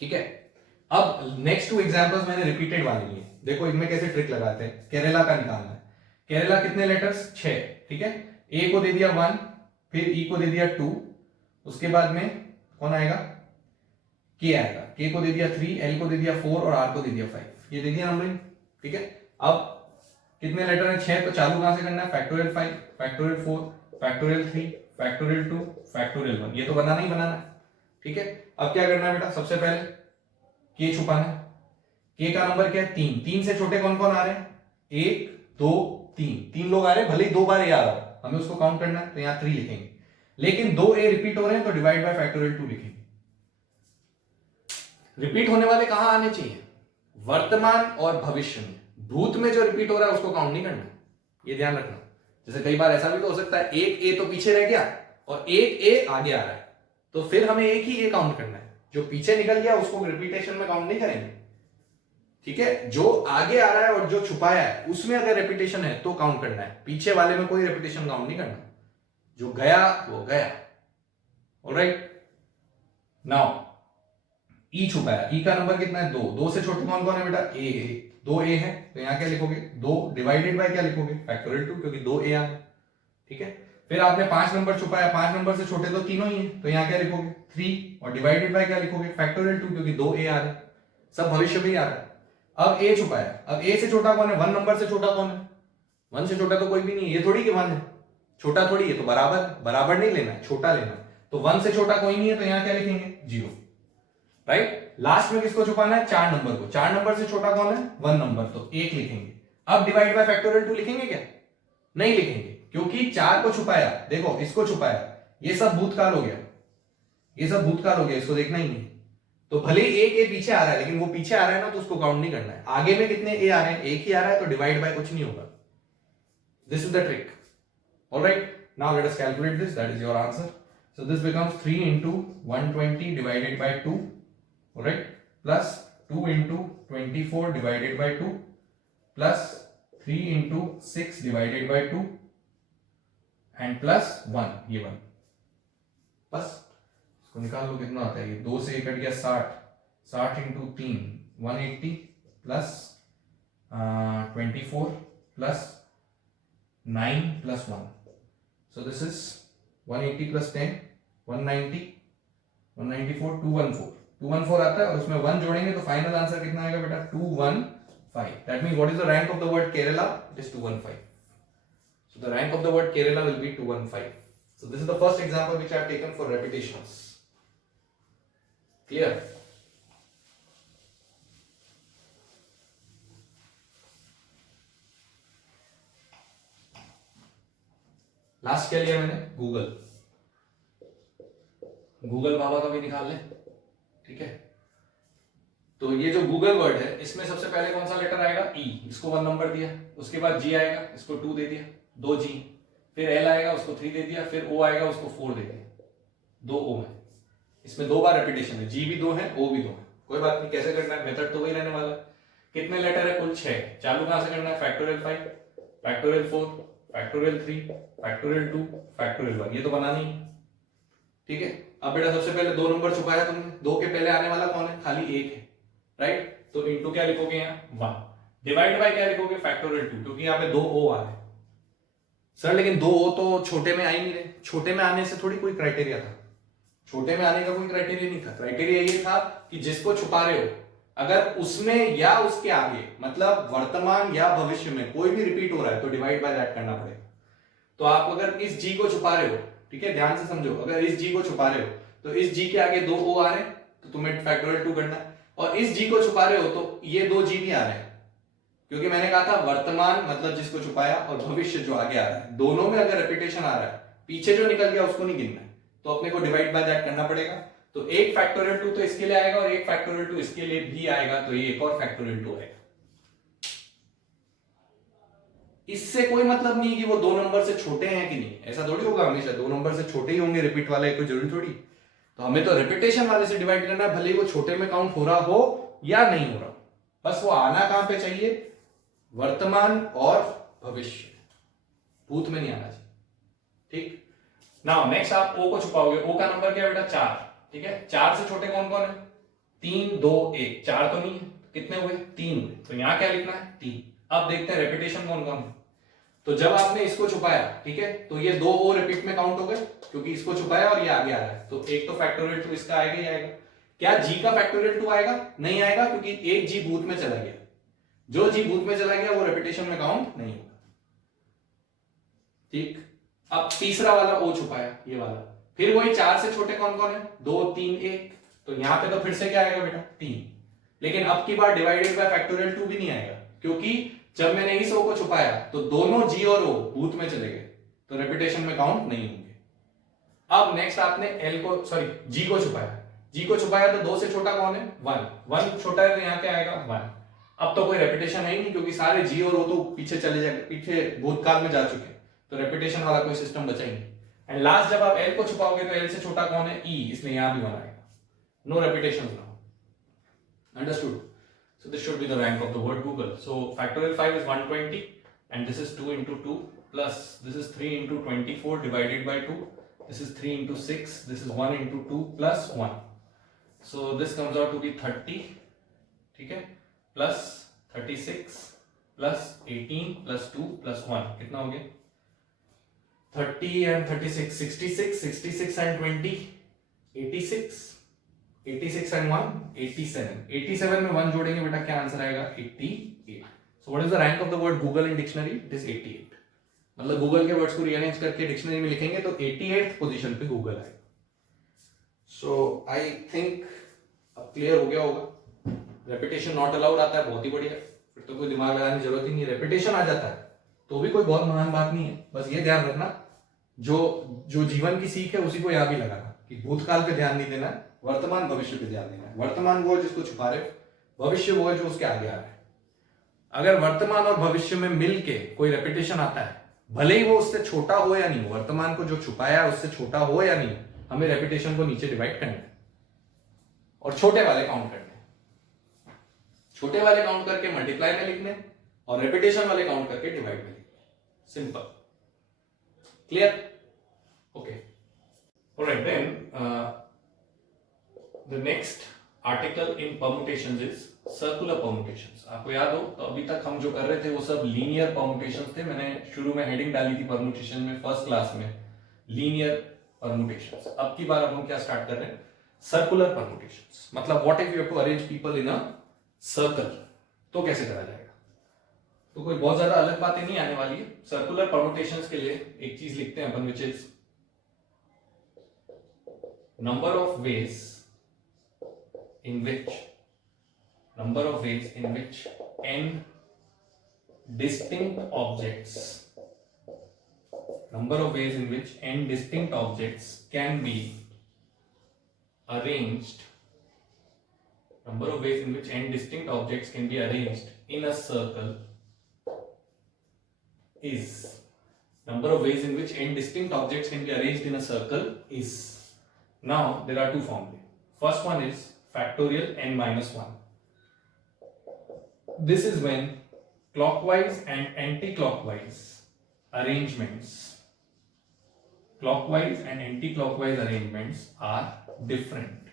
ठीक है, अब नेक्स्ट 2 एग्जांपल्स मैंने रिपीटेड वाले लिए, देखो इनमें कैसे ट्रिक लगाते हैं। केरला का निकालना है, केरला कितने लेटर्स 6। ठीक है, ए को दे दिया 1, फिर ई को दे दिया 2, उसके बाद में कौन आएगा के आएगा, के को दे दिया 3, एल को दे दिया 4 और आर को दे दिया 5, ये दे दिया नंबरिंग। ठीक है, अब कितने लेटर हैं 6, तो चालू कहां से करना है, factorial 5, factorial 4, factorial 3, factorial 2, factorial 1, ये तो बनाना ही बनाना है। ठीक है, अब क्या करना है बेटा, सबसे पहले के छुपाना है। के का नंबर क्या है 3, 3 से छोटे कौन कौन आ रहे हैं 1 2 3, 3 लोग आ रहे हैं, भले ही 2 बार ये आ रहा हो, हमें उसको काउंट करना है तो यहां 3 लिखेंगे, लेकिन 2 ए रिपीट हो रहे हैं तो डिवाइड बाय फैक्टोरियल 2 लिखेंगे। रिपीट होने वाले कहां आने चाहिए, वर्तमान और भविष्य में। भूत में जो रिपीट हो रहा है उसको काउंट नहीं करना, ये ध्यान रखना। जैसे कई बार ऐसा भी तो हो सकता है एक ए तो पीछे रह गया और एक ए आगे आ रहा है, तो फिर हमें एक ही ए काउंट करना है। जो पीछे निकल गया उसको रिपीटेशन में काउंट नहीं करेंगे, ठीक है। जो आगे आ रहा है और जो छुपाया है उसमें अगर रेपिटेशन है तो काउंट करना है, पीछे वाले में कोई रेपिटेशन काउंट नहीं करना। जो गया वो गया। ऑलराइट, नाउ ई छुपाया, ई का नंबर कितना है 2, 2 से छोटे कौन कौन है बेटा ए है, 2 ए है, तो यहां क्या लिखोगे 2 डिवाइडेड बाय क्या लिखोगे फैक्टोरियल 2, क्योंकि 2 ए आ रहा है, ठीक है। फिर आपने 5 नंबर छुपाया, 5 नंबर से छोटे तो तीनों ही है, तो यहां क्या लिखोगे 3 और डिवाइडेड बाय क्या लिखोगे फैक्टोरियल 2, क्योंकि 2 ए आ रहा है, सब भविष्य में ही आ रहा है। अब ए छुपाया, अब ए से छोटा कौन है, 1 नंबर से छोटा कौन है, 1 से छोटा तो कोई भी नहीं है, ये थोड़ी कि 1 है, छोटा थोड़ी है, तो बराबर नहीं लेना है, छोटा लेना है, तो 1 से छोटा कोई नहीं है, तो यहां क्या लिखेंगे 0, राइट। लास्ट में किसको छुपाना है 4 नंबर को, 4 नंबर से छोटा कौन है 1 नंबर, तो 1 लिखेंगे। अब डिवाइड बाय फैक्टोरियल 2 लिखेंगे क्या, नहीं लिखेंगे, क्योंकि 4 को छुपाया, देखो इसको छुपाया, ये सब भूतकाल हो गया, ये सब भूतकाल हो गया, इसको देखना ही नहीं। तो भले एक ए पीछे आ रहा है, लेकिन वो पीछे आ रहा है ना, तो उसको काउंट नहीं करना है। आगे में कितने ए आ रहे हैं, एक ही आ रहा है, तो डिवाइड बाय कुछ नहीं होगा। This is the trick. Alright, now let us calculate this, that is your answer. So this becomes 3 into 120 divided by 2, alright, plus 2 into 24 divided by 2, plus 3 into 6 divided by 2, and plus 1, ये 1, बस इसको निकाल लो, कितना आता है ये, 2 से 1 cut गया 60, 60 into 3 180 plus 24 plus 9 plus 1, so this is 180 plus 10 190, 194 214 आता है, और उसमें 1 जोड़ेंगे तो फाइनल आंसर कितना आएगा बेटा 215। That means what is the rank of the word Kerala, it is 215। So the rank of the word Kerala will be 215। So this is the first example which I have taken for repetitions। Clear? Last क्या लिया मैंने, Google बाबा का भी निकाल ले, ठीक है। तो ये जो गूगल वर्ड है, इसमें सबसे पहले कौन सा लेटर आएगा ई, इसको 1 नंबर दिया, उसके बाद जी आएगा, इसको 2 दे दिया, 2 जी, फिर एल आएगा, उसको 3 दे दिया, फिर ओ आएगा, उसको 4 दे दिया, 2 ओ है, इसमें 2 बार रेपिटेशन है, जी भी 2 है, ओ भी 2 है, कोई बात नहीं, कैसे करना है, मेथड तो वही रहने वाला है। कितने लेटर है, कुल 6, चालू कहां से करना है, factorial 5, factorial 4, factorial 3, factorial 2, factorial 1, ये तो बनानी है, ठीक है। अब बेटा सबसे पहले 2 नंबर छुपाया तुमने, 2 के पहले आने वाला कौन है, खाली 1 है, राइट, तो इनटू क्या लिखोगे यहाँ 1, डिवाइड बाय क्या लिखोगे फैक्टोरियल 2, क्योंकि यहाँ पे 2 ओ आ रहे हैं सर, लेकिन 2 ओ तो छोटे में आ ही नहीं रहे, छोटे में आने से थोड़ी कोई क्राइटेरिया था, छोटे में आने का कोई क्राइटेरिया नहीं था, क्राइटेरिया ये था कि जिसको छुपा रहे हो अगर उसमें या उसके आगे, मतलब वर्तमान या भविष्य में कोई भी रिपीट हो रहा है तो डिवाइड बाय दैट करना पड़ेगा। तो आप अगर इस जी को छुपा रहे हो, ठीक है, ध्यान से समझो, अगर इस जी को छुपा रहे हो तो इस जी के आगे 2 ओ आ रहे हैं, तो तुम्हें फैक्टोरियल 2 करना है, और इस जी को छुपा रहे हो तो ये 2 जी भी आ रहे हैं, क्योंकि मैंने कहा था वर्तमान मतलब जिसको छुपाया और भविष्य जो आगे आ रहा है, दोनों में अगर रेपिटेशन आ रहा है, पीछे जो निकल गया उसको नहीं गिनना है, तो अपने को डिवाइड बाय दैट करना पड़ेगा। तो एक फैक्टोरियल 2 तो इसके लिए आएगा और एक फैक्टोरियल 2 इसके लिए भी आएगा, तो ये एक और फैक्टोरियल 2 आएगा। इससे कोई मतलब नहीं कि वो 2 नंबर से छोटे हैं कि नहीं, ऐसा थोड़ी होगा, हमेशा 2 नंबर से छोटे ही होंगे, रिपीट वाला कोई जरूरी थोड़ी। तो हमें तो रिपीटेशन वाले से डिवाइड करना है, भले वो छोटे में काउंट हो रहा हो या नहीं हो रहा, बस वो आना कहां पे चाहिए, वर्तमान और भविष्य, भूत में नहीं आना चाहिए, ठीक। नाउ नेक्स्ट आप ओ को छुपाओगे, ओ का नंबर क्या है बेटा 4, ठीक है, 4 से छोटे कौन कौन है, 3 2 1, 4 तो नहीं है, कितने हुए 3 हुए, तो यहां क्या लिखना है 3। अब देखते हैं रेपिटेशन कौन कौन है। तो जब आपने इसको छुपाया, ठीक है, तो ये 2 ओ रिपीट में काउंट हो गए, क्योंकि इसको छुपाया और ये आगे आ रहा है, तो एक तो फैक्टोरियल 2 इसका आएगा ही आएगा। क्या जी का फैक्टोरियल 2 आएगा, नहीं आएगा, क्योंकि एक जी भूत में चला गया, जो जी भूत में चला गया वो रेपिटेशन में काउंट नहीं होगा, ठीक। अब तीसरा वाला ओ छुपाया, ये वाला, फिर वही 4 से छोटे कौन कौन है, 2 3 1, तो यहां पे तो फिर से क्या आएगा बेटा 3, लेकिन अब की बार डिवाइडेड बाय फैक्टोरियल 2 भी नहीं आएगा, क्योंकि जब मैंने इस ओ को छुपाया तो दोनों जी और ओ भूत में चले गए, तो रेपिटेशन में काउंट नहीं होंगे। अब नेक्स्ट आपने एल को, सॉरी जी को छुपाया, जी को छुपाया तो 2 से छोटा कौन है 1 छोटा है, तो यहां क्या आएगा 1। अब तो कोई रेपिटेशन है ही नहीं, क्योंकि सारे जी और ओ तो पीछे चले जाए, पीछे भूतकाल में जा चुके हैं, तो रेपिटेशन वाला कोई सिस्टम बचा ही नहीं। एंड लास्ट जब आप एल को छुपाओगे तो एल से छोटा कौन है, ई, इसलिए यहां भी 1 आएगा. No repetition now. Understood? So this should be the rank of the word Google. So factorial 5 is 120 and this is 2 into 2 plus this is 3 into 24 divided by 2. This is 3 into 6. This is 1 into 2 plus 1. So this comes out to be 30. ठीक है? Plus 36 plus 18 plus 2 plus 1. कितना हो गया? 30 and 36, 66, 66 and 20, 86. 86 and 1, 87. 87 में 1 जोड़ेंगे बेटा क्या answer आएगा? 88. So what is the rank of the word Google in dictionary? It is 88. मतलब गूगल के वर्ड्स को रीअरेंज करके डिक्शनरी में लिखेंगे तो 88th पोजीशन पे गूगल आएगा. So I think अब क्लियर हो गया होगा. रेपिटेशन नॉट अलाउड आता है, बहुत ही बढ़िया. फिर तो कोई दिमाग लगाने की जरूरत ही नहीं है. रेपिटेशन आ जाता है तो भी कोई बहुत महान बात नहीं है. बस ये ध्यान रखना, जो जीवन की सीख है उसी को यहाँ भी लगाना कि भूतकाल पे ध्यान नहीं देना, वर्तमान भविष्य पे ध्यान देना है. वर्तमान वो जिसको छुपा रहे, भविष्य वो है जो उसके आगे आ रहा है. अगर वर्तमान और भविष्य में मिलके कोई रेपिटेशन आता है, भले ही वो उससे छोटा हो या नहीं हो, वर्तमान को जो छुपाया है उससे छोटा हो या नहीं, हमें रेपिटेशन को नीचे डिवाइड करना है और छोटे वाले काउंट करने हैं. छोटे वाले काउंट करके मल्टीप्लाई में लिखने और रेपिटेशन वाले काउंट करके डिवाइड में लिखने. Simple. Clear? Okay. Alright then the next article in permutations is circular permutations. आपको याद हो तो अभी तक हम जो कर रहे थे वो सब लीनियर परम्यूटेशंस थे. मैंने शुरू में हेडिंग डाली थी परम्यूटेशन में फर्स्ट क्लास में, लीनियर परम्यूटेशंस. अब की बार हम क्या स्टार्ट कर रहे हैं? Circular permutations. मतलब what if you have to arrange people in a circle, तो कैसे करा जाएगा? तो कोई बहुत ज्यादा अलग बातें नहीं आने वाली है. सर्कुलर परम्यूटेशंस के लिए एक चीज लिखते हैं अपन, which is number of ways in which n distinct objects can be arranged in a circle is. Now there are two formulae. First one is factorial n minus 1. This is when clockwise and anti-clockwise arrangements are different,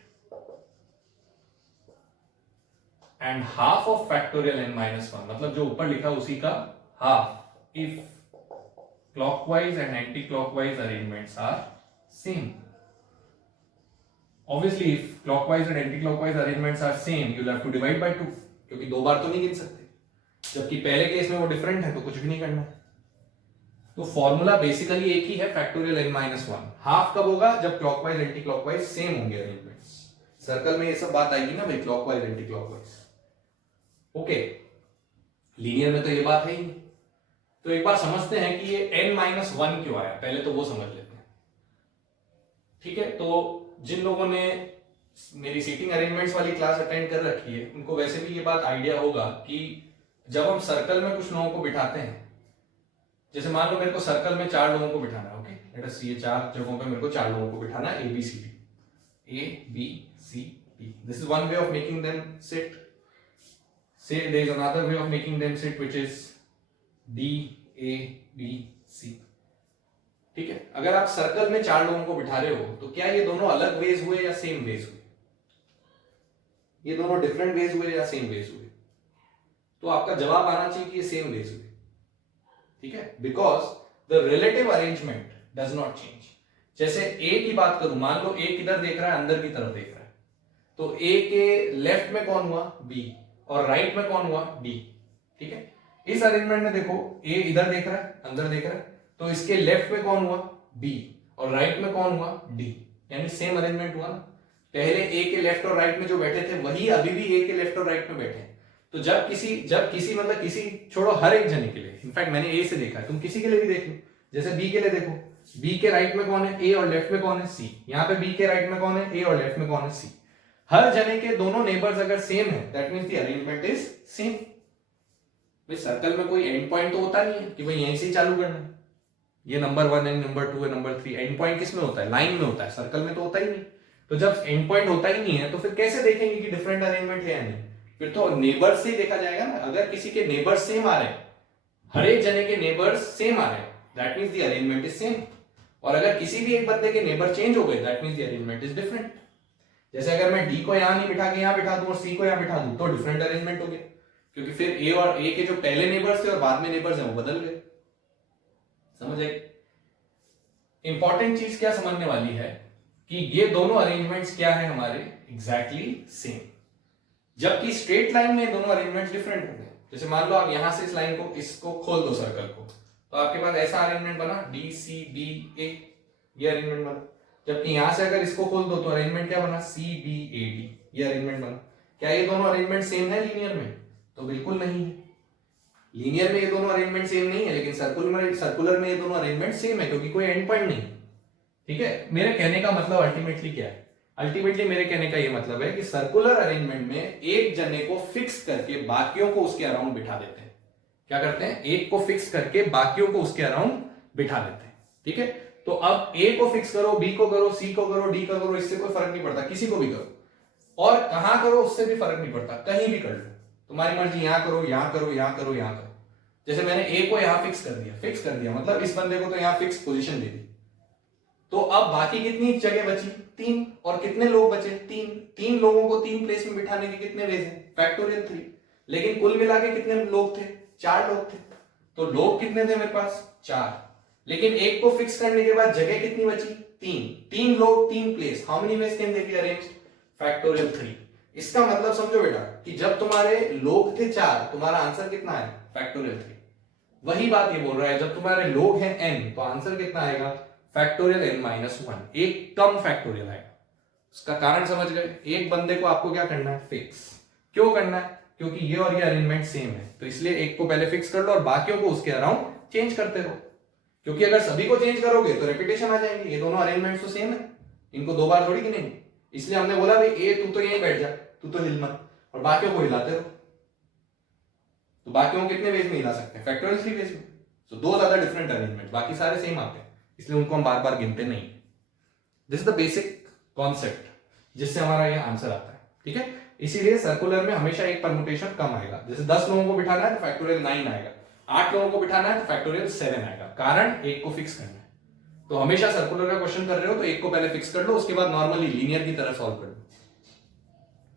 and half of factorial n minus 1, मतलब जो ऊपर लिखा उसी का half if clockwise and anti-clockwise arrangements are same. Obviously, if clockwise and anti-clockwise arrangements are same, you'll have to divide by 2, क्योंकि दो बार तो नहीं गिन सकते. जबकि पहले केस में वो डिफरेंट है तो कुछ भी नहीं करना है. तो फॉर्मूला बेसिकली एक ही है, फैक्टोरियल n माइनस 1. हाफ कब होगा? जब क्लॉकवाइज एंटी क्लॉकवाइज सेम होंगे अरेंजमेंट्स. सर्कल में ये सब बात आएगी ना भाई, clockwise anti clockwise. Okay. Linear में तो ये बात है ही नहीं. तो एक बार समझते हैं कि ये n माइनस 1 क्यों आया, पहले तो वो समझ लेते हैं. ठीक है. तो जिन लोगों ने मेरी सीटिंग अरेंजमेंट्स वाली क्लास अटेंड कर रखी है उनको वैसे भी ये बात आइडिया होगा कि जब हम सर्कल में कुछ लोगों को बिठाते हैं, जैसे मान लो मेरे को सर्कल में 4 लोगों को बिठाना है. ओके, लेट अस सी, 4 जगहों पे मेरे को 4 लोगों को बिठाना है, A B C D. This is one way of making them sit. Say there is another way of making them sit which is D A B C. ठीक है. अगर आप सर्कल में 4 लोगों को बिठा रहे हो तो क्या ये दोनों अलग वेज हुए या सेम वेज हुए? ये दोनों डिफरेंट वेज हुए या सेम वेज हुए? तो आपका जवाब आना चाहिए कि ये सेम वेज हुए. ठीक है. Because the relative arrangement does not change. जैसे ए की बात करूं, मान लो ए किधर देख रहा है? अंदर की तरफ देख रहा है. तो ए के लेफ्ट में कौन हुआ? बी. और राइट में कौन हुआ? डी. ठीक है. इस अरेंजमेंट में देखो, ए इधर देख रहा है, अंदर देख रहा है, तो इसके लेफ्ट में कौन हुआ? बी. और राइट में कौन हुआ? डी. यानी सेम अरेंजमेंट हुआ ना. पहले ए के लेफ्ट और राइट में जो बैठे थे वही अभी भी ए के लेफ्ट और राइट में बैठे हैं. तो जब किसी मतलब किसी छोड़ो, हर एक जने के लिए, इनफैक्ट मैंने ए से देखा है, तुम किसी के लिए भी देख लो. जैसे बी के लिए देखो, बी के राइट में कौन है? ए. और लेफ्ट में कौन है? सी. यहाँ पे बी के राइट में कौन है? ए. और लेफ्ट में कौन है? सी. हर जने के दोनों नेबर्स अगर सेम है that means the arrangement is same. भाई सर्कल में कोई एंड पॉइंट तो होता नहीं है कि भाई यहीं से ही चालू करना है. ये नंबर 1 है, नंबर 2 है, नंबर 3। एंड पॉइंट किस में होता है? लाइन में होता है, सर्कल में तो होता ही नहीं। तो जब एंड पॉइंट होता ही नहीं है तो फिर कैसे देखेंगे कि डिफरेंट अरेंजमेंट है या नहीं? फिर तो नेबर से ही देखा जाएगा ना। अगर किसी के नेबर्स सेम आ रहे हैं, हर एक जने के नेबर्स सेम आ रहे हैं, that means the arrangement is same. और अगर किसी भी एक बंदे के नेबर चेंज हो गए, that means the arrangement is different. जैसे अगर मैं डी को यहां नहीं बिठा के यहां बिठा दूं और सी को यहां बिठा दूं तो डिफरेंट अरेंजमेंट हो गया, क्योंकि फिर ए और ए के जो पहले नेबर्स थे और बाद में नेबर्स हैं वो बदल गए। समझ आए? इंपॉर्टेंट चीज क्या समझने वाली है कि ये दोनों अरेंजमेंट्स क्या है हमारे, एग्जैक्टली सेम। जबकि स्ट्रेट लाइन में दोनों अरेंजमेंट्स डिफरेंट होंगे। जैसे मान लो आप यहां से इस लाइन को, इसको खोल दो सर्कल को, तो आपके पास ऐसा अरेंजमेंट बना डी सी बी ए, ये अरेंजमेंट बना। जबकि यहां से अगर इसको खोल दो तो अरेंजमेंट क्या बना? सी बी ए डी, ये अरेंजमेंट बना। क्या ये दोनों अरेंजमेंट सेम है लीनियर में? तो बिल्कुल नहीं है। लीनियर में ये दोनों अरेंजमेंट सेम नहीं है, लेकिन सर्कुलर में ये दोनों अरेंजमेंट सेम है, क्योंकि कोई एंड पॉइंट नहीं। ठीक है, मेरे कहने का मतलब अल्टीमेटली क्या है? अल्टीमेटली मेरे कहने का ये मतलब है कि सर्कुलर अरेंजमेंट में एक जने को फिक्स करके बाकियों को उसके अराउंड बिठा देते हैं। क्या करते हैं? एक को फिक्स करके बाकियों को उसके अराउंड बिठा देते हैं। ठीक है, तो अब ए को फिक्स करो, बी को करो, सी को करो, डी को करो, इससे कोई फर्क नहीं पड़ता, किसी को भी करो। और कहां करो उससे भी फर्क नहीं पड़ता, कहीं भी कर लो, तुम्हारी मर्जी। यहां करो, यहां करो, यहां करो, यहां करो। जैसे मैंने ए को यहां फिक्स कर दिया मतलब इस बंदे को तो यहां फिक्स पोजीशन दे दी। तो अब बाकी कितनी जगह बची? 3। और कितने लोग बचे? 3 लोगों को 3 प्लेस में बिठाने के कितने वेज हैं? फैक्टोरियल 3। लेकिन कुल मिला के कितने लोग थे? 4 लोग थे। तो लोग कितने थे मेरे पास? 4। लेकिन एक को फिक्स करने के बाद जगह कितनी बची? 3 लोग 3 place. How many ways can they be arranged? Factorial 3। इसका मतलब समझो बेटा कि जब तुम्हारे लोग थे 4, तुम्हारा आंसर कितना है? फैक्टोरियल 3। वही बात ये बोल रहा है, जब तुम्हारे लोग हैं n तो आंसर कितना आएगा? Factorial n-1। एक कम फैक्टोरियल आएगा। उसका कारण समझ गए? एक बंदे को आपको क्या करना है? फिक्स। क्यों करना है? क्योंकि ये और ये अरेंजमेंट सेम है, तो इसलिए एक को पहले फिक्स कर लो और बाकियों को उसके अराउंड चेंज करते रहो। क्योंकि अगर सभी को चेंज करोगे तो रेपिटेशन आ जाएंगे। ये दोनों अरेंजमेंट तो सेम है, इनको 2 बार थोड़ी गिनेंगे। इसलिए हमने बोला भाई ए तू तो यहीं बैठ जा, तू तो हिल मत, और बाकियों को हिलाते रहो। तो बाकियों को कितने वेज में हिला सकते हैं? फैक्टोरियल 3 वेज में। तो 2 ज्यादा डिफरेंट अरेंजमेंट, बाकी सारे सेम आते हैं, इसलिए उनको हम बार बार गिनते नहीं। This is the basic concept जिससे हमारा ये आंसर आता है। ठीक है, इसीलिए सर्कुलर में हमेशा एक परमुटेशन कम आएगा। जैसे 10 लोगों को बिठाना है तो फैक्टोरियल 9 आएगा, 8 लोगों को बिठाना है तो फैक्टोरियल 7 आएगा। कारण एक को फिक्स करना है। तो हमेशा सर्कुलर का क्वेश्चन कर रहे हो तो एक को पहले फिक्स कर लो, उसके बाद नॉर्मली लीनियर की तरह सॉल्व कर लो।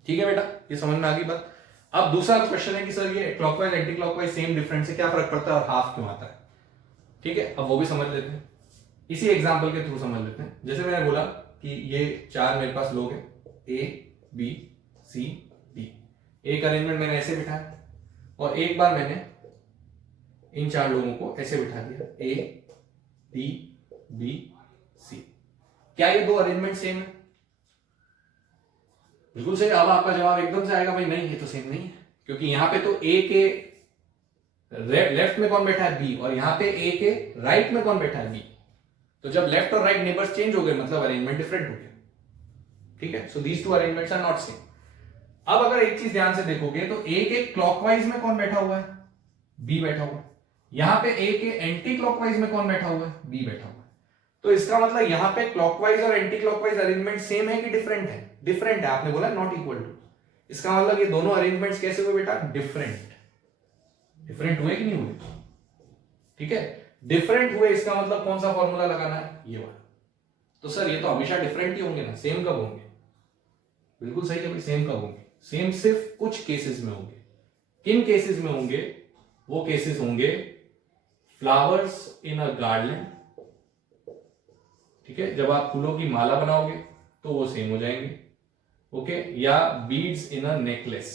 ठीक है बेटा, ये समझ में आ गई बात। अब दूसरा क्वेश्चन है कि सर ये clockwise anti clockwise same difference से क्या फर्क पड़ता है और हाफ क्यों आता है? ठीक है, अब वो भी समझ लेते हैं, इसी एग्जांपल के थ्रू समझ लेते हैं। जैसे मैंने बोला कि ये 4 मेरे पास लोग हैं, ए बी सी डी। एक अरेंजमेंट मैंने ऐसे बिठाया और एक बार मैंने इन 4 लोगों को ऐसे बिठा दिया, ए डी बी सी। क्या ये 2 अरेंजमेंट सेम है? बिल्कुल सही। अब आपका जवाब एकदम से आएगा भाई नहीं ये तो सेम नहीं है, क्योंकि यहां पे तो ए के लेफ्ट में कौन बैठा है? बी, और यहां पे ए के राइट में कौन बैठा है? बी। तो जब लेफ्ट और राइट नेबर्स चेंज हो गए मतलब अरेंजमेंट डिफरेंट हो गया। ठीक है, so these 2 arrangements are not same. अब अगर एक चीज ध्यान से देखोगे तो ए के क्लॉकवाइज में कौन बैठा हुआ है? बी बैठा हुआ है। यहां पे ए के एंटी क्लॉकवाइज में कौन बैठा हुआ है? बी बैठा हुआ है। तो इसका मतलब यहां पे क्लॉकवाइज और एंटी क्लॉकवाइज अरेंजमेंट सेम है कि डिफरेंट है? डिफरेंट है। आपने बोला नॉट इक्वल टू। इसका मतलब ये दोनों अरेंजमेंट्स कैसे हुए बेटा? डिफरेंट। डिफरेंट हुए कि नहीं हुए? ठीक है, डिफरेंट हुए, इसका मतलब कौन सा फॉर्मूला लगाना है? ये वाला। तो सर ये तो हमेशा डिफरेंट ही होंगे ना, सेम कब होंगे? बिल्कुल सही है भाई, सेम कब होंगे? सेम सिर्फ कुछ केसेस में होंगे। किन केसेस में होंगे? वो केसेस होंगे फ्लावर्स इन अ गार्डन। ठीक है, जब आप फूलों की माला बनाओगे तो वो सेम हो जाएंगे। ओके, या बीड्स इन अ नेकलेस।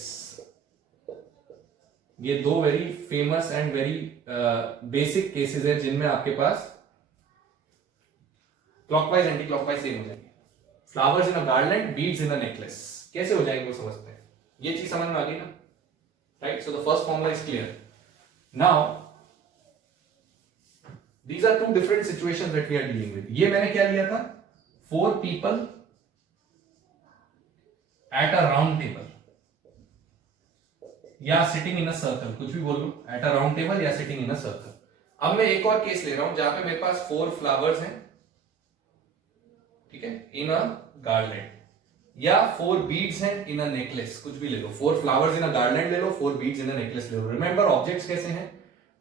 ये 2 very famous and very basic cases है जिनमें आपके पास क्लॉकवाइज एंटी क्लॉकवाइज सेम हो जाएंगे। Flowers in a garden, beads in a necklace कैसे हो जाएंगे वो समझते हैं। ये चीज समझ में आ गई ना? Right, so the first formula is clear. Now these are 2 different situations that we are dealing with. ये मैंने क्या लिया था? 4 people at a round table या sitting in a circle, कुछ भी बोल लो, at a round table या sitting in a circle। अब मैं एक और केस ले रहा हूं जहां पे मेरे पास 4 फ्लावर्स हैं, ठीक है, इन अ गार्लैंड, या 4 बीड्स हैं इन अ नेकलेस, कुछ भी ले लो, 4 फ्लावर्स इन अ गार्लैंड ले लो, 4 बीड्स इन अ नेकलेस ले लो। रिमेंबर ऑब्जेक्ट्स कैसे हैं?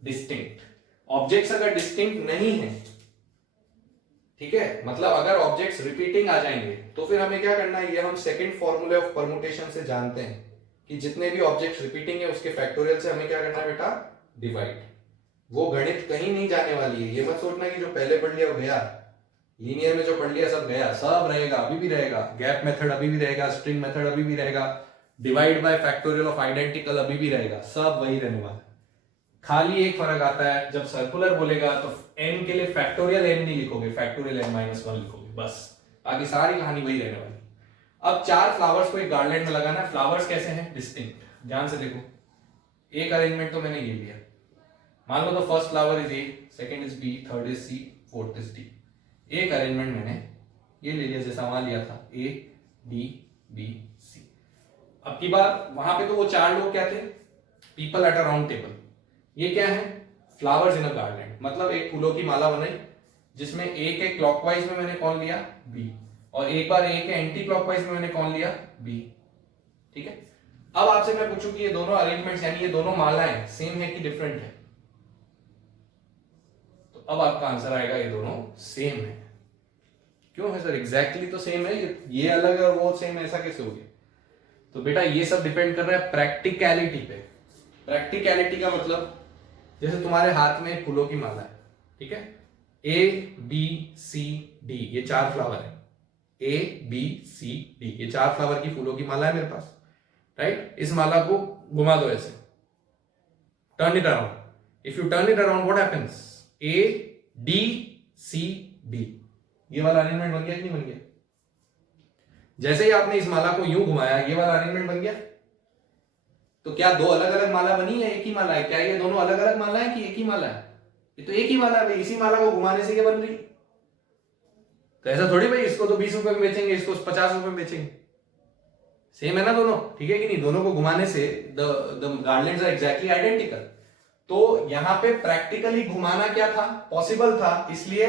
डिस्टिंक्ट। ऑब्जेक्ट्स अगर डिस्टिंक्ट नहीं है, ठीक है, मतलब अगर ऑब्जेक्ट्स रिपीटिंग आ जाएंगे तो फिर हमें क्या करना है, ये हम सेकंड फॉर्मूले ऑफ परमुटेशन से जानते हैं कि जितने भी ऑब्जेक्ट्स रिपीटिंग है उसके फैक्टोरियल से हमें क्या करना है बेटा, डिवाइड। वो गणित कहीं नहीं जाने वाली है, ये मत सोचना कि जो पहले पढ़ लिया वो गया, लीनियर में जो पढ़ लिया सब गया, सब रहेगा, अभी भी रहेगा, गैप मेथड अभी भी रहेगा, स्ट्रिंग मेथड अभी भी रहेगा, divide by factorial of identical अभी भी रहेगा, सब वही रहने वाला है। खाली एक फर्क आता है, जब सर्कुलर बोलेगा तो n के लिए फैक्टोरियल n नहीं लिखोगे, फैक्टोरियल n-1 लिखोगे, बस, बाकी सारी कहानी वही रहने वाली। अब 4 फ्लावर्स को एक गार्लैंड में लगाना है। फ्लावर्स कैसे हैं? डिस्टिंक्ट। ध्यान से देखो, एक अरेंजमेंट तो मैंने ये लिया, मान लो तो first flower is A, second is B, third is C, fourth is D. एक अरेंजमेंट मैंने ये ले लिया जैसा वहां लिया था, ए डी बी सी। अब की बार वहां पे तो वो 4 लोग क्या थे? People at a round table. ये क्या है? फ्लावर्स इन अ गार्लैंड, मतलब एक फूलों की माला बनाई जिसमें ए के क्लॉकवाइज में मैंने कौन लिया? बी, और एक बार ए के एंटी क्लॉकवाइज में मैंने कौन लिया? बी, ठीक है। अब आपसे मैं पूछूं कि ये दोनों अरेंजमेंट्स यानी ये दोनों मालाएं सेम है कि डिफरेंट है? तो अब आपका आंसर आएगा ये दोनों सेम है। क्यों है सर? एग्जैक्टली तो सेम है, ये अलग है और वो सेम है, ऐसा कैसे हो गया? तो बेटा ये सब डिपेंड कर रहा है प्रैक्टिकलिटी पे। प्रैक्टिकलिटी का मतलब जैसे तुम्हारे हाथ में फूलों की माला है, ठीक है, ए बी सी डी, ये 4 फ्लावर है, ए बी सी डी, ये 4 फ्लावर की फूलों की माला है मेरे पास, राइट। इस माला को घुमा दो ऐसे, turn it around. If you turn it around what happens? A D C D, ये वाला अरेंजमेंट बन गया कि नहीं बन गया? जैसे ही आपने इस माला को यूं घुमाया, ये वाला अरेंजमेंट बन गया। तो क्या दो अलग अलग माला बनी है, एक ही माला है? क्या ये दोनों अलग अलग माला है कि एक ही माला है? ये तो एक ही माला है। इसी माला को घुमाने से क्या बन रही? तो ऐसा थोड़ी भाई इसको तो 20 रुपए में बेचेंगे, इसको 50 रुपए में बेचेंगे, सेम है ना दोनों, ठीक है कि नहीं? दोनों को घुमाने से the garlands are exactly identical. तो यहां पे प्रैक्टिकली घुमाना क्या था? पॉसिबल था, इसलिए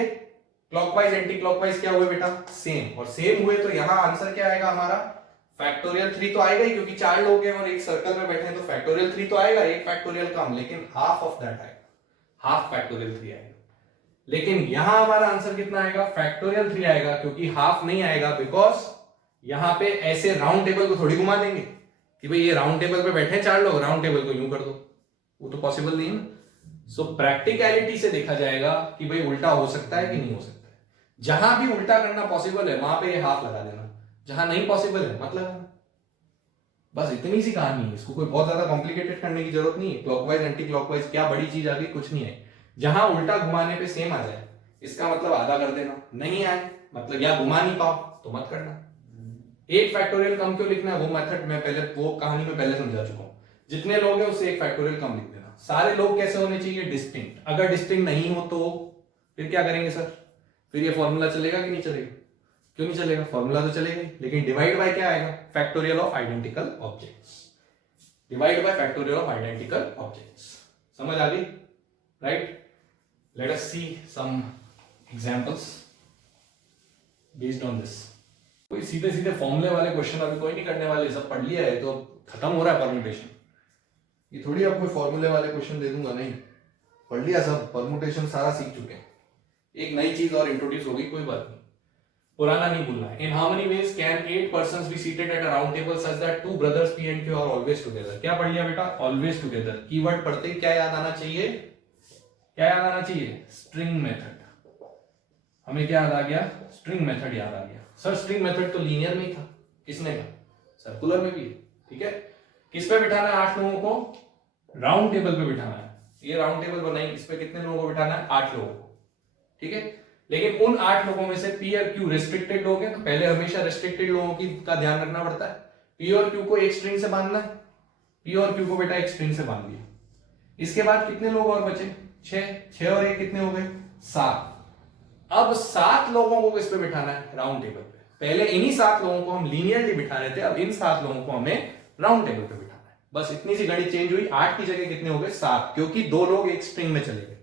क्लॉकवाइज एंटी क्लॉकवाइज क्या हुए बेटा? सेम। और सेम हुए तो यहां आंसर क्या आएगा हमारा? फैक्टोरियल 3 तो आएगा ही, क्योंकि 4 लोग हैं और एक सर्कल में बैठे हैं, तो फैक्टोरियल 3 तो आएगा, एक फैक्टोरियल कम, लेकिन हाफ ऑफ दैट आएगा, हाफ फैक्टोरियल 3 आएगा। लेकिन यहां हमारा आंसर कितना आएगा? फैक्टोरियल 3 आएगा, क्योंकि हाफ नहीं आएगा, बिकॉज यहां पे ऐसे राउंड टेबल को थोड़ी घुमा देंगे कि भाई ये राउंड टेबल पे बैठे हैं 4 लोग, राउंड टेबल को यूं कर दो, वो तो पॉसिबल नहीं है ना। सो प्रैक्टिकलिटी से देखा जाएगा कि भाई उल्टा हो सकता है कि नहीं हो सकता है। जहां भी उल्टा करना पॉसिबल है वहां पे ये हाफ लगा देना, जहां नहीं पॉसिबल है मत लगाना। बस इतनी सी कहानी है, इसको कोई बहुत ज्यादा कॉम्प्लिकेटेड करने की जरूरत नहीं है। क्लॉकवाइज एंटी क्लॉकवाइज क्या बड़ी चीज आ गई? कुछ नहीं है। जहां उल्टा घुमाने पे सेम आ जाए इसका मतलब आधा कर देना, नहीं आए मतलब या घुमा नहीं पाओ तो मत करना। एक फैक्टोरियल कम क्यों लिखना है? वो मेथड मैं पहले, वो कहानी में पहले समझा चुका हूं। जितने लोग हैं उससे एक फैक्टोरियल कम लिख देना। सारे लोग कैसे होने चाहिए? डिस्टिंक्ट। अगर डिस्टिंक्ट नहीं हो तो फिर क्या करेंगे सर? फिर ये फॉर्मूला चलेगा कि नहीं चलेगा? क्यों नहीं चलेगा? फॉर्मूला तो चलेगा ही, लेकिन डिवाइड बाय क्या आएगा? Factorial of identical objects. Divide by factorial of identical objects. समझ आ गई? Right. Let us see some examples based on this. कोई सीधे सीधे फॉर्मूले वाले क्वेश्चन अभी कोई नहीं करने वाले, सब पढ़ लिया है तो खत्म हो रहा है परम्यूटेशन। ये थोड़ी आपको फॉर्मूले वाले क्वेश्चन दे दूंगा, नहीं, पढ़ लिया सब, परम्यूटेशन सारा सीख चुके हैं। एक नई चीज और इंट्रोड्यूस होगी, कोई बात नहीं, पुराना नहीं भूलना है। In how many ways can 8 persons be seated at a round table such that 2 brothers P and Q are always together? क्या पढ़ लिया बेटा? Always together. कीवर्ड पढ़ते ही क्या याद आना चाहिए? क्या याद आना चाहिए? String method. हमें क्या याद आ गया? स्ट्रिंग मेथड याद आ गया। सर स्ट्रिंग मेथड तो लीनियर में ही था, किसने कहा? सर्कुलर में भी है, ठीक है। किस पे बिठाना है 8 लोगों को? राउंड टेबल पे बिठाना है। ये राउंड टेबल बनाई, इस पे कितने लोगों को बिठाना है? 8 लोगों को, ठीक है। लेकिन उन 8 लोगों में से P और Q रिस्ट्रिक्टेड लोग हैं, तो पहले हमेशा रिस्ट्रिक्टेड लोगों की का ध्यान रखना पड़ता है। P और Q को एक स्ट्रिंग से बांधना है, P और Q को बेटा एक स्ट्रिंग से बांध दिया। इसके बाद कितने लोग और बचे? 6 और 1 कितने हो गए? 7। अब 7 लोगों को किस पे बिठाना है? राउंड टेबल पे। पहले इन्हीं 7 लोगों को हम लीनियरली बिठा रहे थे, अब इन 7 लोगों को हमें राउंड टेबल पे बिठाना है। बस इतनी सी गणित चेंज हुई। 8 की जगह कितने हो गए? 7, क्योंकि 2 लोग एक स्ट्रिंग में चले गए।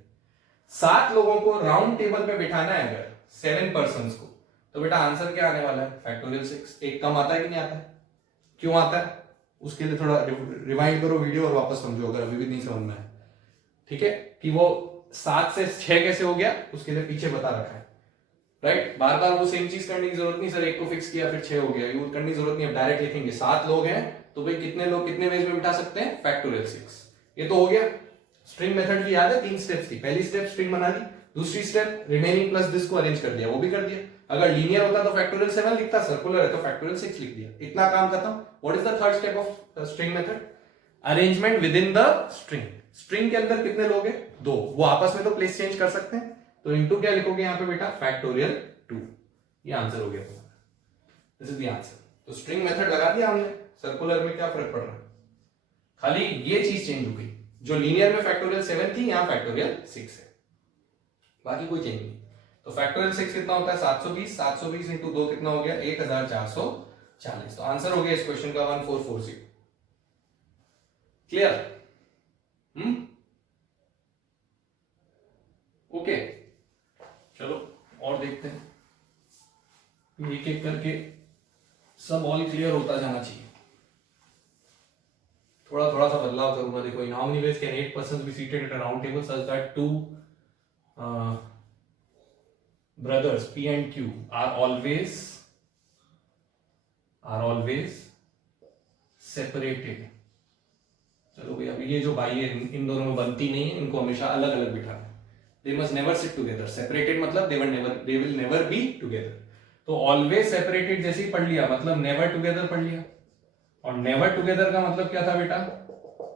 7 लोगों को राउंड टेबल पे बिठाना है अगर 7 पर्सन्स को, तो बेटा आंसर क्या आने वाला है? फैक्टोरियल 6। एक कम आता है कि नहीं आता है? क्यों आता है उसके लिए थोड़ा रिवाइंड करो वीडियो और वापस समझो अगर अभी भी नहीं समझ में है, ठीक है? कि वो 7 से 6 कैसे हो गया उसके लिए पीछे बता रखा है, राइट? बार बार वो सेम चीज करने की जरूरत नहीं, सर एक को फिक्स किया फिर 6 हो गया, यूज करने की जरूरत नहीं है, डायरेक्ट लिखेंगे 7 लोग हैं तो भाई कितने लोग कितने वेज में बिठा सकते हैं? फैक्टोरियल 6। ये तो हो गया। स्ट्रिंग मेथड की याद है 3 स्टेप्स थी। पहली स्टेप स्ट्रिंग बना ली, दूसरी स्टेप रिमेनिंग प्लस दिस को अरेंज कर दिया, वो भी कर दिया। अगर लीनियर होता तो फैक्टोरियल 7 लिखता, सर्कुलर है तो फैक्टोरियल 6 लिख दिया, इतना काम खत्म। What is the third step of string method? Arrangement within the string. String के अंदर कितने लोग हैं? 2, वो आपस में तो प्लेस चेंज कर सकते हैं, तो इनटू क्या लिखोगे यहाँ पे बेटा? फैक्टोरियल 2। ये आंसर हो गया तुम्हारा, दिस इज द आंसर। तो स्ट्रिंग मेथड लगा दिया हमने, सर्कुलर में क्या फर्क पड़ रहा है? खाली ये चीज चेंज हो गई, जो लीनियर में फैक्टोरियल 7 थी यहाँ फैक्टोरियल 6 है, बाकी कोई चेंज नहीं। तो फैक्टोरियल 6 कितना होता है? 720। 720 इंटू 2 कितना हो गया? 1440। तो आंसर हो गया इस क्वेश्चन का 1440। क्लियर? ओके, चलो और देखते हैं, एक एक करके सब ऑल क्लियर होता जाना चाहिए। थोड़ा थोड़ा सा बदलाव करूंगा। देखो, इन how many ways can 8 persons be seated at a round table such that 2 brothers P and Q are always separated। चलो भाई, अभी ये जो भाई है इन दोनों में बनती नहीं है, इनको हमेशा अलग अलग बिठाना है। They must never sit together। Separated मतलब they will never be together। तो always separated जैसे ही पढ़ लिया मतलब never together पढ़ लिया, और never together का मतलब क्या था बेटा?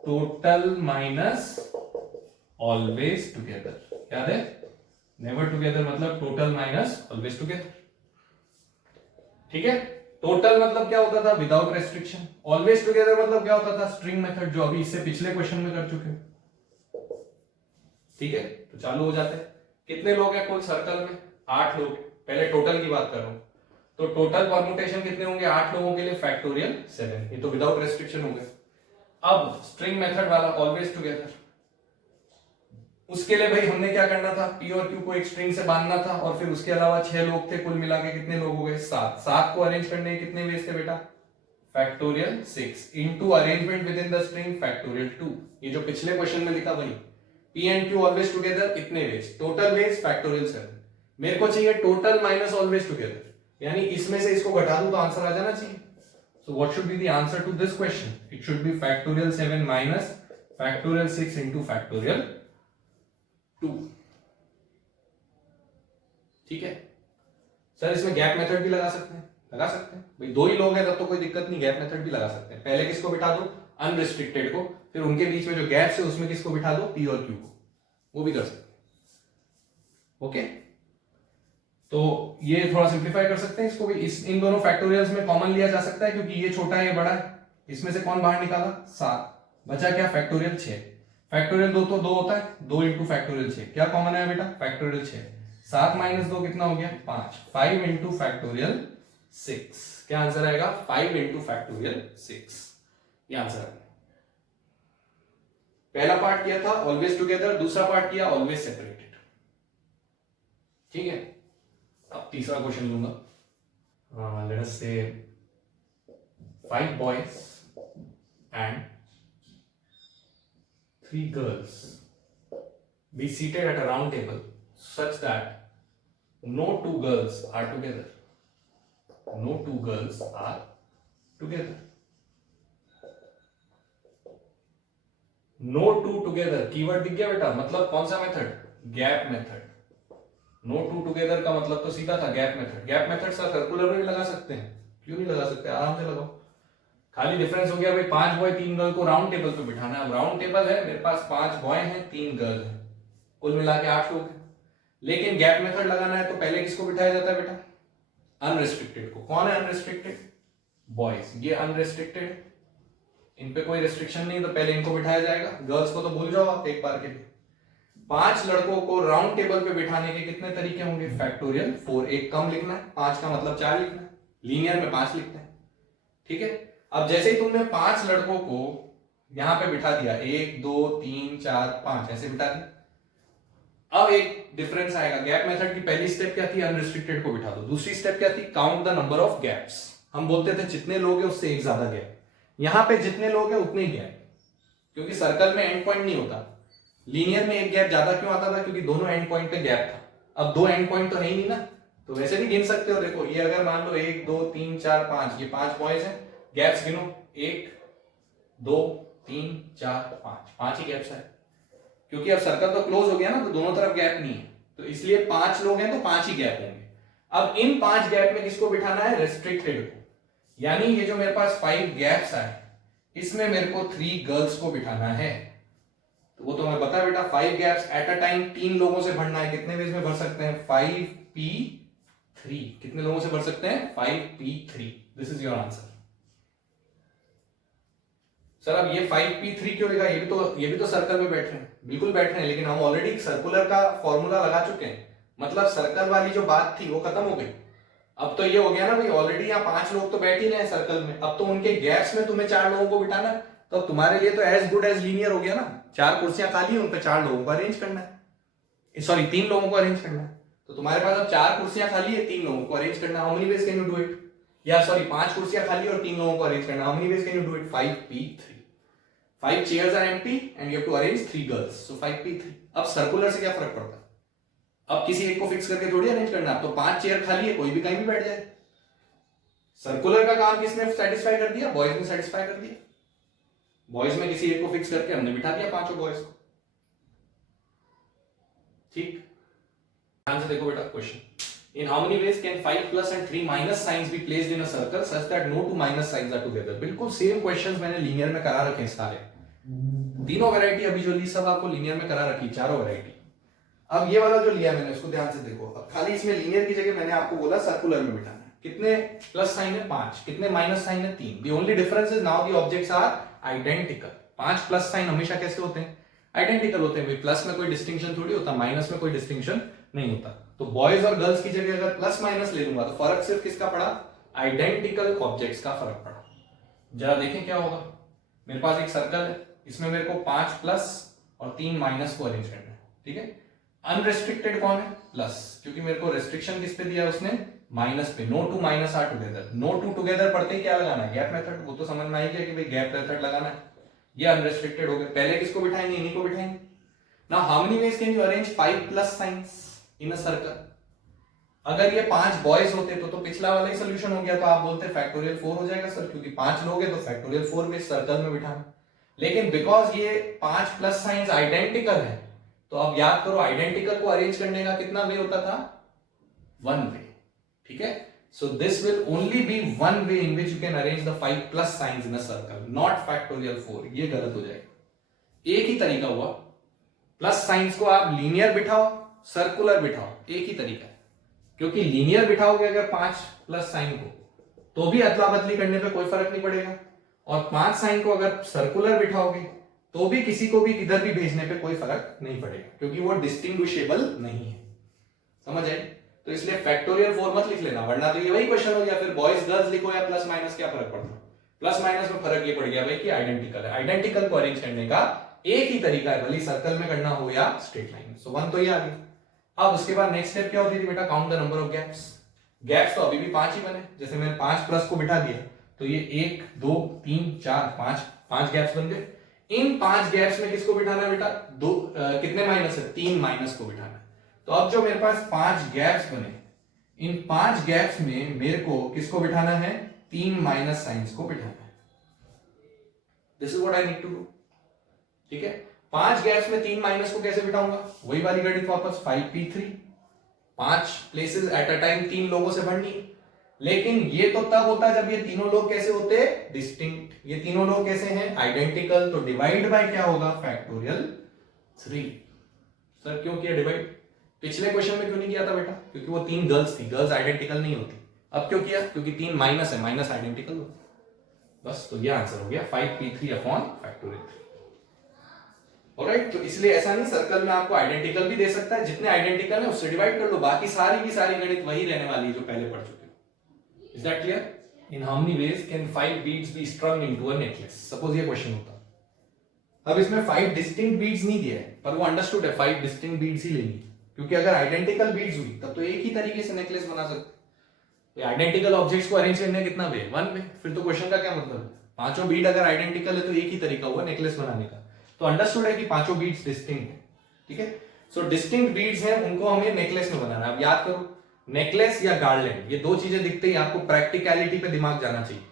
total minus always together। याद है? never together मतलब total माइनस always together, ठीक है? टोटल मतलब क्या होता था? Without restriction. ऑलवेज टुगेदर मतलब क्या होता था? स्ट्रिंग मेथड, जो अभी इससे पिछले क्वेश्चन में कर चुके हो, ठीक है? तो चालू हो जाते हैं। कितने लोग हैं कुल सर्कल में? 8 लोग। पहले टोटल की बात कर रहा हूं, तो टोटल परमुटेशन कितने होंगे? 8 लोगों के लिए फैक्टोरियल 7। ये तो विदाउट रेस्ट्रिक्शन हो गया। अब स्ट्रिंग मेथड वाला ऑलवेज टुगेदर, उसके लिए भाई हमने क्या करना था? पी और क्यू को एक स्ट्रिंग से बांधना था, और फिर उसके अलावा 6 लोग थे, कुल मिला के कितने लोग हो गए? 7। 7 को अरेंज करने के कितने वेज थे बेटा? Factorial 6 into arrangement within the string factorial 2। ये जो पिछले क्वेश्चन में लिखा वही, P and Q always together कितने वेज? Total ways factorial 7। मेरे को चाहिए टोटल माइनस ऑलवेज टुगेदर, यानी इसमें से इसको घटा दूं तो आंसर आ जाना चाहिए। So what should be the answer to this question? It should be factorial 7 minus factorial 6 into factorial 2। ठीक है सर, इसमें गैप मेथड भी लगा सकते हैं? लगा सकते हैं भाई, 2 ही लोग हैं तब तो कोई दिक्कत नहीं, गैप मेथड भी लगा सकते हैं। पहले किसको बिठा दो? अनरिस्ट्रिक्टेड को, फिर उनके बीच में जो गैप्स है उसमें किसको बिठा दो? पी और क्यू को, वो भी कर सकते हैं। ओके, तो ये थोड़ा सिंप्लीफाई कर सकते हैं इसको भी। इन दोनों फैक्टोरियल्स में कॉमन लिया जा सकता है, क्योंकि ये छोटा है ये बड़ा है। इसमें से कौन बाहर निकाला? 7, बचा क्या? फैक्टोरियल 6। फैक्टोरियल 2 तो 2 होता है, 2 इंटू फैक्टोरियल 6, क्या कॉमन है बेटा? फैक्टोरियल 6। 7 माइनस 2 कितना हो गया? 5। 5 इंटू फैक्टोरियल 6, क्या आंसर आएगा? 5 इंटू फैक्टोरियल 6, ये आंसर आएगा। पहला पार्ट किया था ऑलवेज टुगेदर, दूसरा पार्ट किया ऑलवेज सेपरेटेड। ठीक है, अब तीसरा क्वेश्चन लूंगा। लेट अस से 5 boys and 3 girls be seated at a round table such that no 2 girls are together. No 2 girls are together. No 2 together keyword दिख गया बेटा? मतलब कौन सा method? Gap method. No 2 together का मतलब तो सीधा था gap method. Gap method sir circular में भी लगा सकते हैं, क्यों नहीं लगा सकते? आराम से लगाओ। खाली डिफरेंस हो गया भाई, 5 बॉय 3 गर्ल को राउंड टेबल पे बिठाना है। अब राउंड टेबल है, मेरे पास 5 बॉय हैं 3 गर्ल हैं, कुल मिला के 8 लोग हैं। लेकिन गैप मेथड लगाना है तो पहले किसको बिठाया जाता है बेटा? अनरिस्ट्रिक्टेड को। कौन है अनरिस्ट्रिक्टेड? बॉयज। ये अनरिस्ट्रिक्टेड, इन पे कोई रिस्ट्रिक्शन नहीं, तो पहले इनको बिठाया जाएगा। गर्ल्स को तो भूल जाओ आप एक बार के लिए। 5 लड़कों को राउंड टेबल पे बिठाने के कितने तरीके होंगे? फैक्टोरियल 4। एक कम लिखना है, 5 का मतलब 4 लिखना है, लीनियर में 5 लिखते हैं। ठीक है, अब जैसे ही तुमने 5 लड़कों को यहां पे बिठा दिया, 1 2 3 4 5 ऐसे बिठा दिया। अब एक डिफरेंस आएगा, गैप मेथड की पहली स्टेप क्या थी, अनरिस्ट्रिक्टेड को बिठा दो, दूसरी स्टेप क्या थी, count the number of gaps. हम बोलते थे जितने लोग हैं उससे एक ज्यादा गैप, यहां पे जितने लोग हैं उतने ही गैप, क्योंकि सर्कल में एंड पॉइंट नहीं होता। लीनियर में एक गैप ज्यादा क्यों आता था, क्योंकि दोनों एंड पॉइंट पे गैप था। अब दो एंड पॉइंट तो है ही नहीं ना, तो वैसे भी गिन सकते हो। देखो ये अगर मान लो 1 2 3 4 5, ये 5 बॉयज हैं, गैप्स गिनो 1 2 3 4 5, 5 ही गैप्स है, क्योंकि अब सर्कल तो क्लोज हो गया ना, तो दोनों तरफ गैप नहीं है, तो इसलिए 5 लोग हैं तो 5 ही गैप होंगे। अब इन 5 गैप में किसको बिठाना है, रेस्ट्रिक्टेड को, यानी ये जो मेरे पास 5 गैप्स आए इसमें मेरे को 3 गर्ल्स को बिठाना है। तो वो तो मैं बता बेटा, 5 गैप्स एट अ टाइम 3 लोगों से भरना है। कितने वेज में भर सकते हैं, 5p3, कितने लोगों से भर सकते हैं, 5p3। This is your answer. Sir अब ये 5p3 क्यों लिखा, ये भी तो सर्कल में बैठ रहे हैं, बिल्कुल बैठ रहे हैं, लेकिन हम ऑलरेडी सर्कुलर का फॉर्मूला लगा चुके हैं, मतलब सर्कल वाली जो बात थी वो खत्म हो गई। अब तो ये हो गया ना भाई, ऑलरेडी यहाँ 5 लोग तो बैठ ही रहे हैं सर्कल में, अब तो उनके गैप्स में तुम्हें 4 लोगों को बिठाना, तो तुम्हारे लिए तो एज गुड एज लीनियर हो गया ना। 4 कुर्सियां खाली है, उन पे 4 लोगों को अरेंज करना है, सॉरी 3 लोगों को अरेंज करना है। तो तुम्हारे पास अब 4 कुर्सियां खाली है, 3 लोगों को अरेंज करना, how many ways can you do it, या सॉरी 5 कुर्सियां खाली और 3 लोगों को अरेंज करना, how many ways can you do it, 5p3। 5 chairs are empty and you have to arrange 3 girls, so 5p3। अब सर्कुलर से क्या फर्क पड़ता है, अब किसी एक को फिक्स करके थोड़ी अरेंज करना, अब तो 5 चेयर खाली है, कोई भी कहीं भी बैठ जाए। सर्कुलर का काम किसने सेटिस्फाई कर दिया, बॉयज ने सेटिस्फाई कर दिया, बॉयज में किसी एक को फिक्स करके हमने बिठा दिया 5 बॉयज को। ठीक, ध्यान से देखो बेटा question, in how many ways can 5 plus and 3 minus signs be placed in a circle such that no two minus signs are together। बिल्कुल सेम क्वेश्चंस मैंने लीनियर में करा रखे हैं सारे, तीनों वैरायटी अभी जो ली सब आपको लीनियर में करा रखी, चारों वैरायटी। अब ये वाला जो लिया मैंने उसको ध्यान से देखो, अब खाली इसमें लीनियर की जगह मैंने आपको बोला सर्कुलर में बिठाना है। कितने प्लस साइन है, 5, कितने माइनस साइन है, 3। The only difference is now the objects are identical. 5 plus sign हमेशा कैसे होते हैं, आइडेंटिकल होते हैं, प्लस में कोई डिस्टिंक्शन थोड़ी होता, माइनस में कोई डिस्टिंक्शन नहीं होता। तो बॉयज और गर्ल्स की जगह अगर प्लस माइनस ले लूंगा तो फर्क सिर्फ किसका पड़ा, आइडेंटिकल ऑब्जेक्ट्स का फर्क पड़ा। जरा देखें क्या होगा, मेरे पास एक सर्कल है, इसमें मेरे को 5 प्लस और 3 माइनस को अरेंज करना है, ठीक है। अनरेस्ट्रिक्टेड कौन है, प्लस, क्योंकि मेरे को रेस्ट्रिक्शन किस पे दिया उसने, माइनस पे। No two minus are together, no two together पढ़ते ही क्या लगाना है, गैप मेथड। वो तो समझ में आई गया कि भाई गैप मेथड लगाना है। ये अनरेस्ट्रिक्टेड हो गए, पहले किसको बिठाएंगे, इन्हीं को बिठाएंगे। Now how many ways can you arrange 5 plus science in a circle. अगर ये 5 बॉयज होते तो पिछला वाला ही सोल्यूशन हो गया, तो आप बोलते फैक्टोरियल 4 हो जाएगा सर, क्योंकि 5 लोग हैं तो फैक्टोरियल 4 में सर्कल में बिठाना। लेकिन बिकॉज ये 5 प्लस साइंस आइडेंटिकल है, तो अब याद करो आइडेंटिकल को अरेंज करने का कितना वे होता था, 1 वे, ठीक है। So this will only be 1 way in which you can arrange the 5 plus science in a circle, not factorial 4। ये गलत हो जाएगा। एक ही तरीका हुआ, प्लस साइंस को आप लीनियर बिठाओ, सर्कुलर बिठाओ, एक ही तरीका है। क्योंकि लीनियर बिठाओगे अगर 5 प्लस साइन को, तो भी अदला बदली करने पे कोई फर्क नहीं पड़ेगा, और 5 साइन को अगर सर्कुलर बिठाओगे तो भी किसी को भी इधर भी भेजने पे कोई फर्क नहीं पड़ेगा, क्योंकि वो डिस्टिंग्विशेबल नहीं है। समझ आए, तो इसलिए फैक्टोरियल 4 मत लिख लेना, वरना तो ये वही क्वेश्चन हो गया, फिर बॉयज गर्ल्स लिखो या प्लस माइनस, क्या फर्क पड़ता है। प्लस माइनस में फर्क ये पड़ गया भाई कि आइडेंटिकल है। आइडेंटिकल को अरेंज करने का एक ही तरीका है, भले सर्कल में करना हो या स्ट्रेट लाइन में। सो 1 तो ये आ गया। अब उसके बाद नेक्स्ट स्टेप क्या होती थी बेटा, count the number of gaps. Gaps तो अभी भी 5 ही बने, जैसे मैंने 5 प्लस को बिठा दिया तो ये 1 2 3 4 5 गैप्स बन गए। इन 5 गैप्स में किसको बिठाना है बेटा, कितने माइनस है, 3 माइनस को बिठाना है। तो अब जो मेरे पास 5 गैप्स बने, इन 5 गैप्स में मेरे को किसको बिठाना है, 3 माइनस साइंस को बिठाना है। This is what I need to do, ठीक है। 5 गैप्स में 3 माइनस को कैसे बिठाऊंगा, वही वाली गणित वापस, 5p3। 5 places at a time 3 लोगों से भरनी, लेकिन ये तो तब होता है जब ये तीनों लोग कैसे होते हैं, डिस्टिंक्ट। ये तीनों लोग कैसे हैं, आइडेंटिकल, तो डिवाइड बाय क्या होगा, फैक्टोरियल 3। सर क्यों किया डिवाइड, पिछले क्वेश्चन में क्यों नहीं किया था बेटा, क्योंकि वो 3 गर्ल्स थी, गर्ल्स आइडेंटिकल नहीं होती। अब क्यों किया, क्योंकि 3 माइनस है, माइनस आइडेंटिकल होता। बस, तो ये आंसर हो गया 5p3 अपॉन फैक्टोरियल 3। ऑलराइट, तो इसलिए ऐसा नहीं, सर्कल में आपको आइडेंटिकल भी दे सकता है, जितने आइडेंटिकल है उससे डिवाइड कर लो, बाकी सारी की सारी गणित वही रहने वाली है जो पहले पढ़ चुके हो। Is that clear? In how many ways can 5 beads be strung into a necklace, suppose ये क्वेश्चन होता, अब इसमें 5 डिस्टिंक्ट बीड्स नहीं दिया है, पर वो अंडरस्टूड है 5 डिस्टिंक्ट बीड्स ही लेंगी, क्योंकि अगर आइडेंटिकल बीड्स हुई तब तो एक ही तरीके से नेकलेस बना सकते। आइडेंटिकल ऑब्जेक्ट्स को अरेंज करने कितना वे, 1 वे, फिर तो क्वेश्चन का क्या मतलब है, पांचों बीड अगर आइडेंटिकल है तो एक ही तरीका हुआ नेकलेस बनाने का। तो अंडरस्टूड है कि पांचों बीड्स डिस्टिंक्ट है, ठीक है। सो डिस्टिंक्ट बीड्स हैं, उनको हमें नेकलेस में बनाना है। अब याद करो, नेकलेस या गार्लैंड, ये दो चीजें दिखते ही आपको प्रैक्टिकलिटी पे दिमाग जाना चाहिए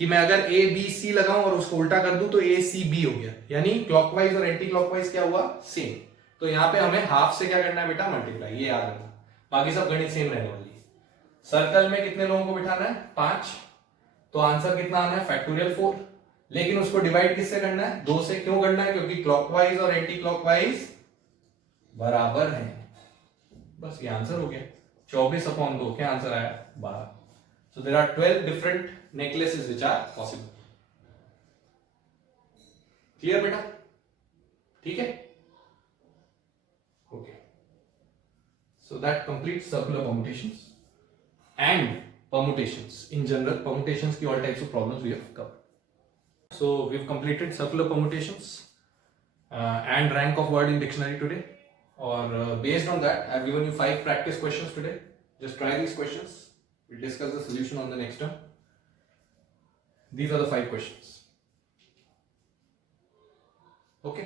कि मैं अगर ए बी सी लगाऊं और उसको उल्टा कर दूं तो ए सी बी हो गया, यानी क्लॉकवाइज और एंटी क्लॉकवाइज क्या हुआ, सेम। तो यहां पे हमें हाफ से क्या करना है बेटा, मल्टीप्लाई, ये याद रखना, बाकी सब गणित सेम रहने वाली है। सर्कल में कितने लोगों को बिठाना है, 5, तो आंसर कितना आना है, फैक्टोरियल 4। लेकिन उसको डिवाइड किससे करना है, 2 से। क्यों करना है, क्योंकि क्लॉकवाइज और एंटी क्लॉकवाइज बराबर है। बस ये आंसर हो गया, 24/2, क्या आंसर आया, 12। So there are 12 different necklaces which are possible. Clear बेटा, ठीक है, okay. So that completes circular permutations and permutations in general. Permutations की all types of problems we have covered. So we've completed circular permutations and rank of word in dictionary today. Or based on that, I've given you 5 practice questions today. Just try these questions. We'll discuss the solution on the next term. These are the 5 questions. Okay.